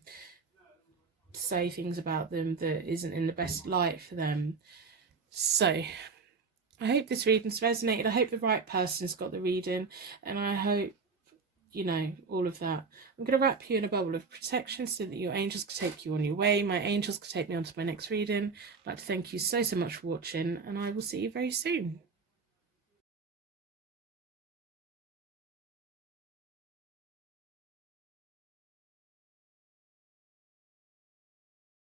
say things about them that isn't in the best light for them. So I hope this reading's resonated. I hope the right person's got the reading, and I hope, you know, all of that. I'm going to wrap you in a bubble of protection so that your angels can take you on your way. My angels can take me on to my next reading. I'd like to thank you so much for watching, and I will see you very soon.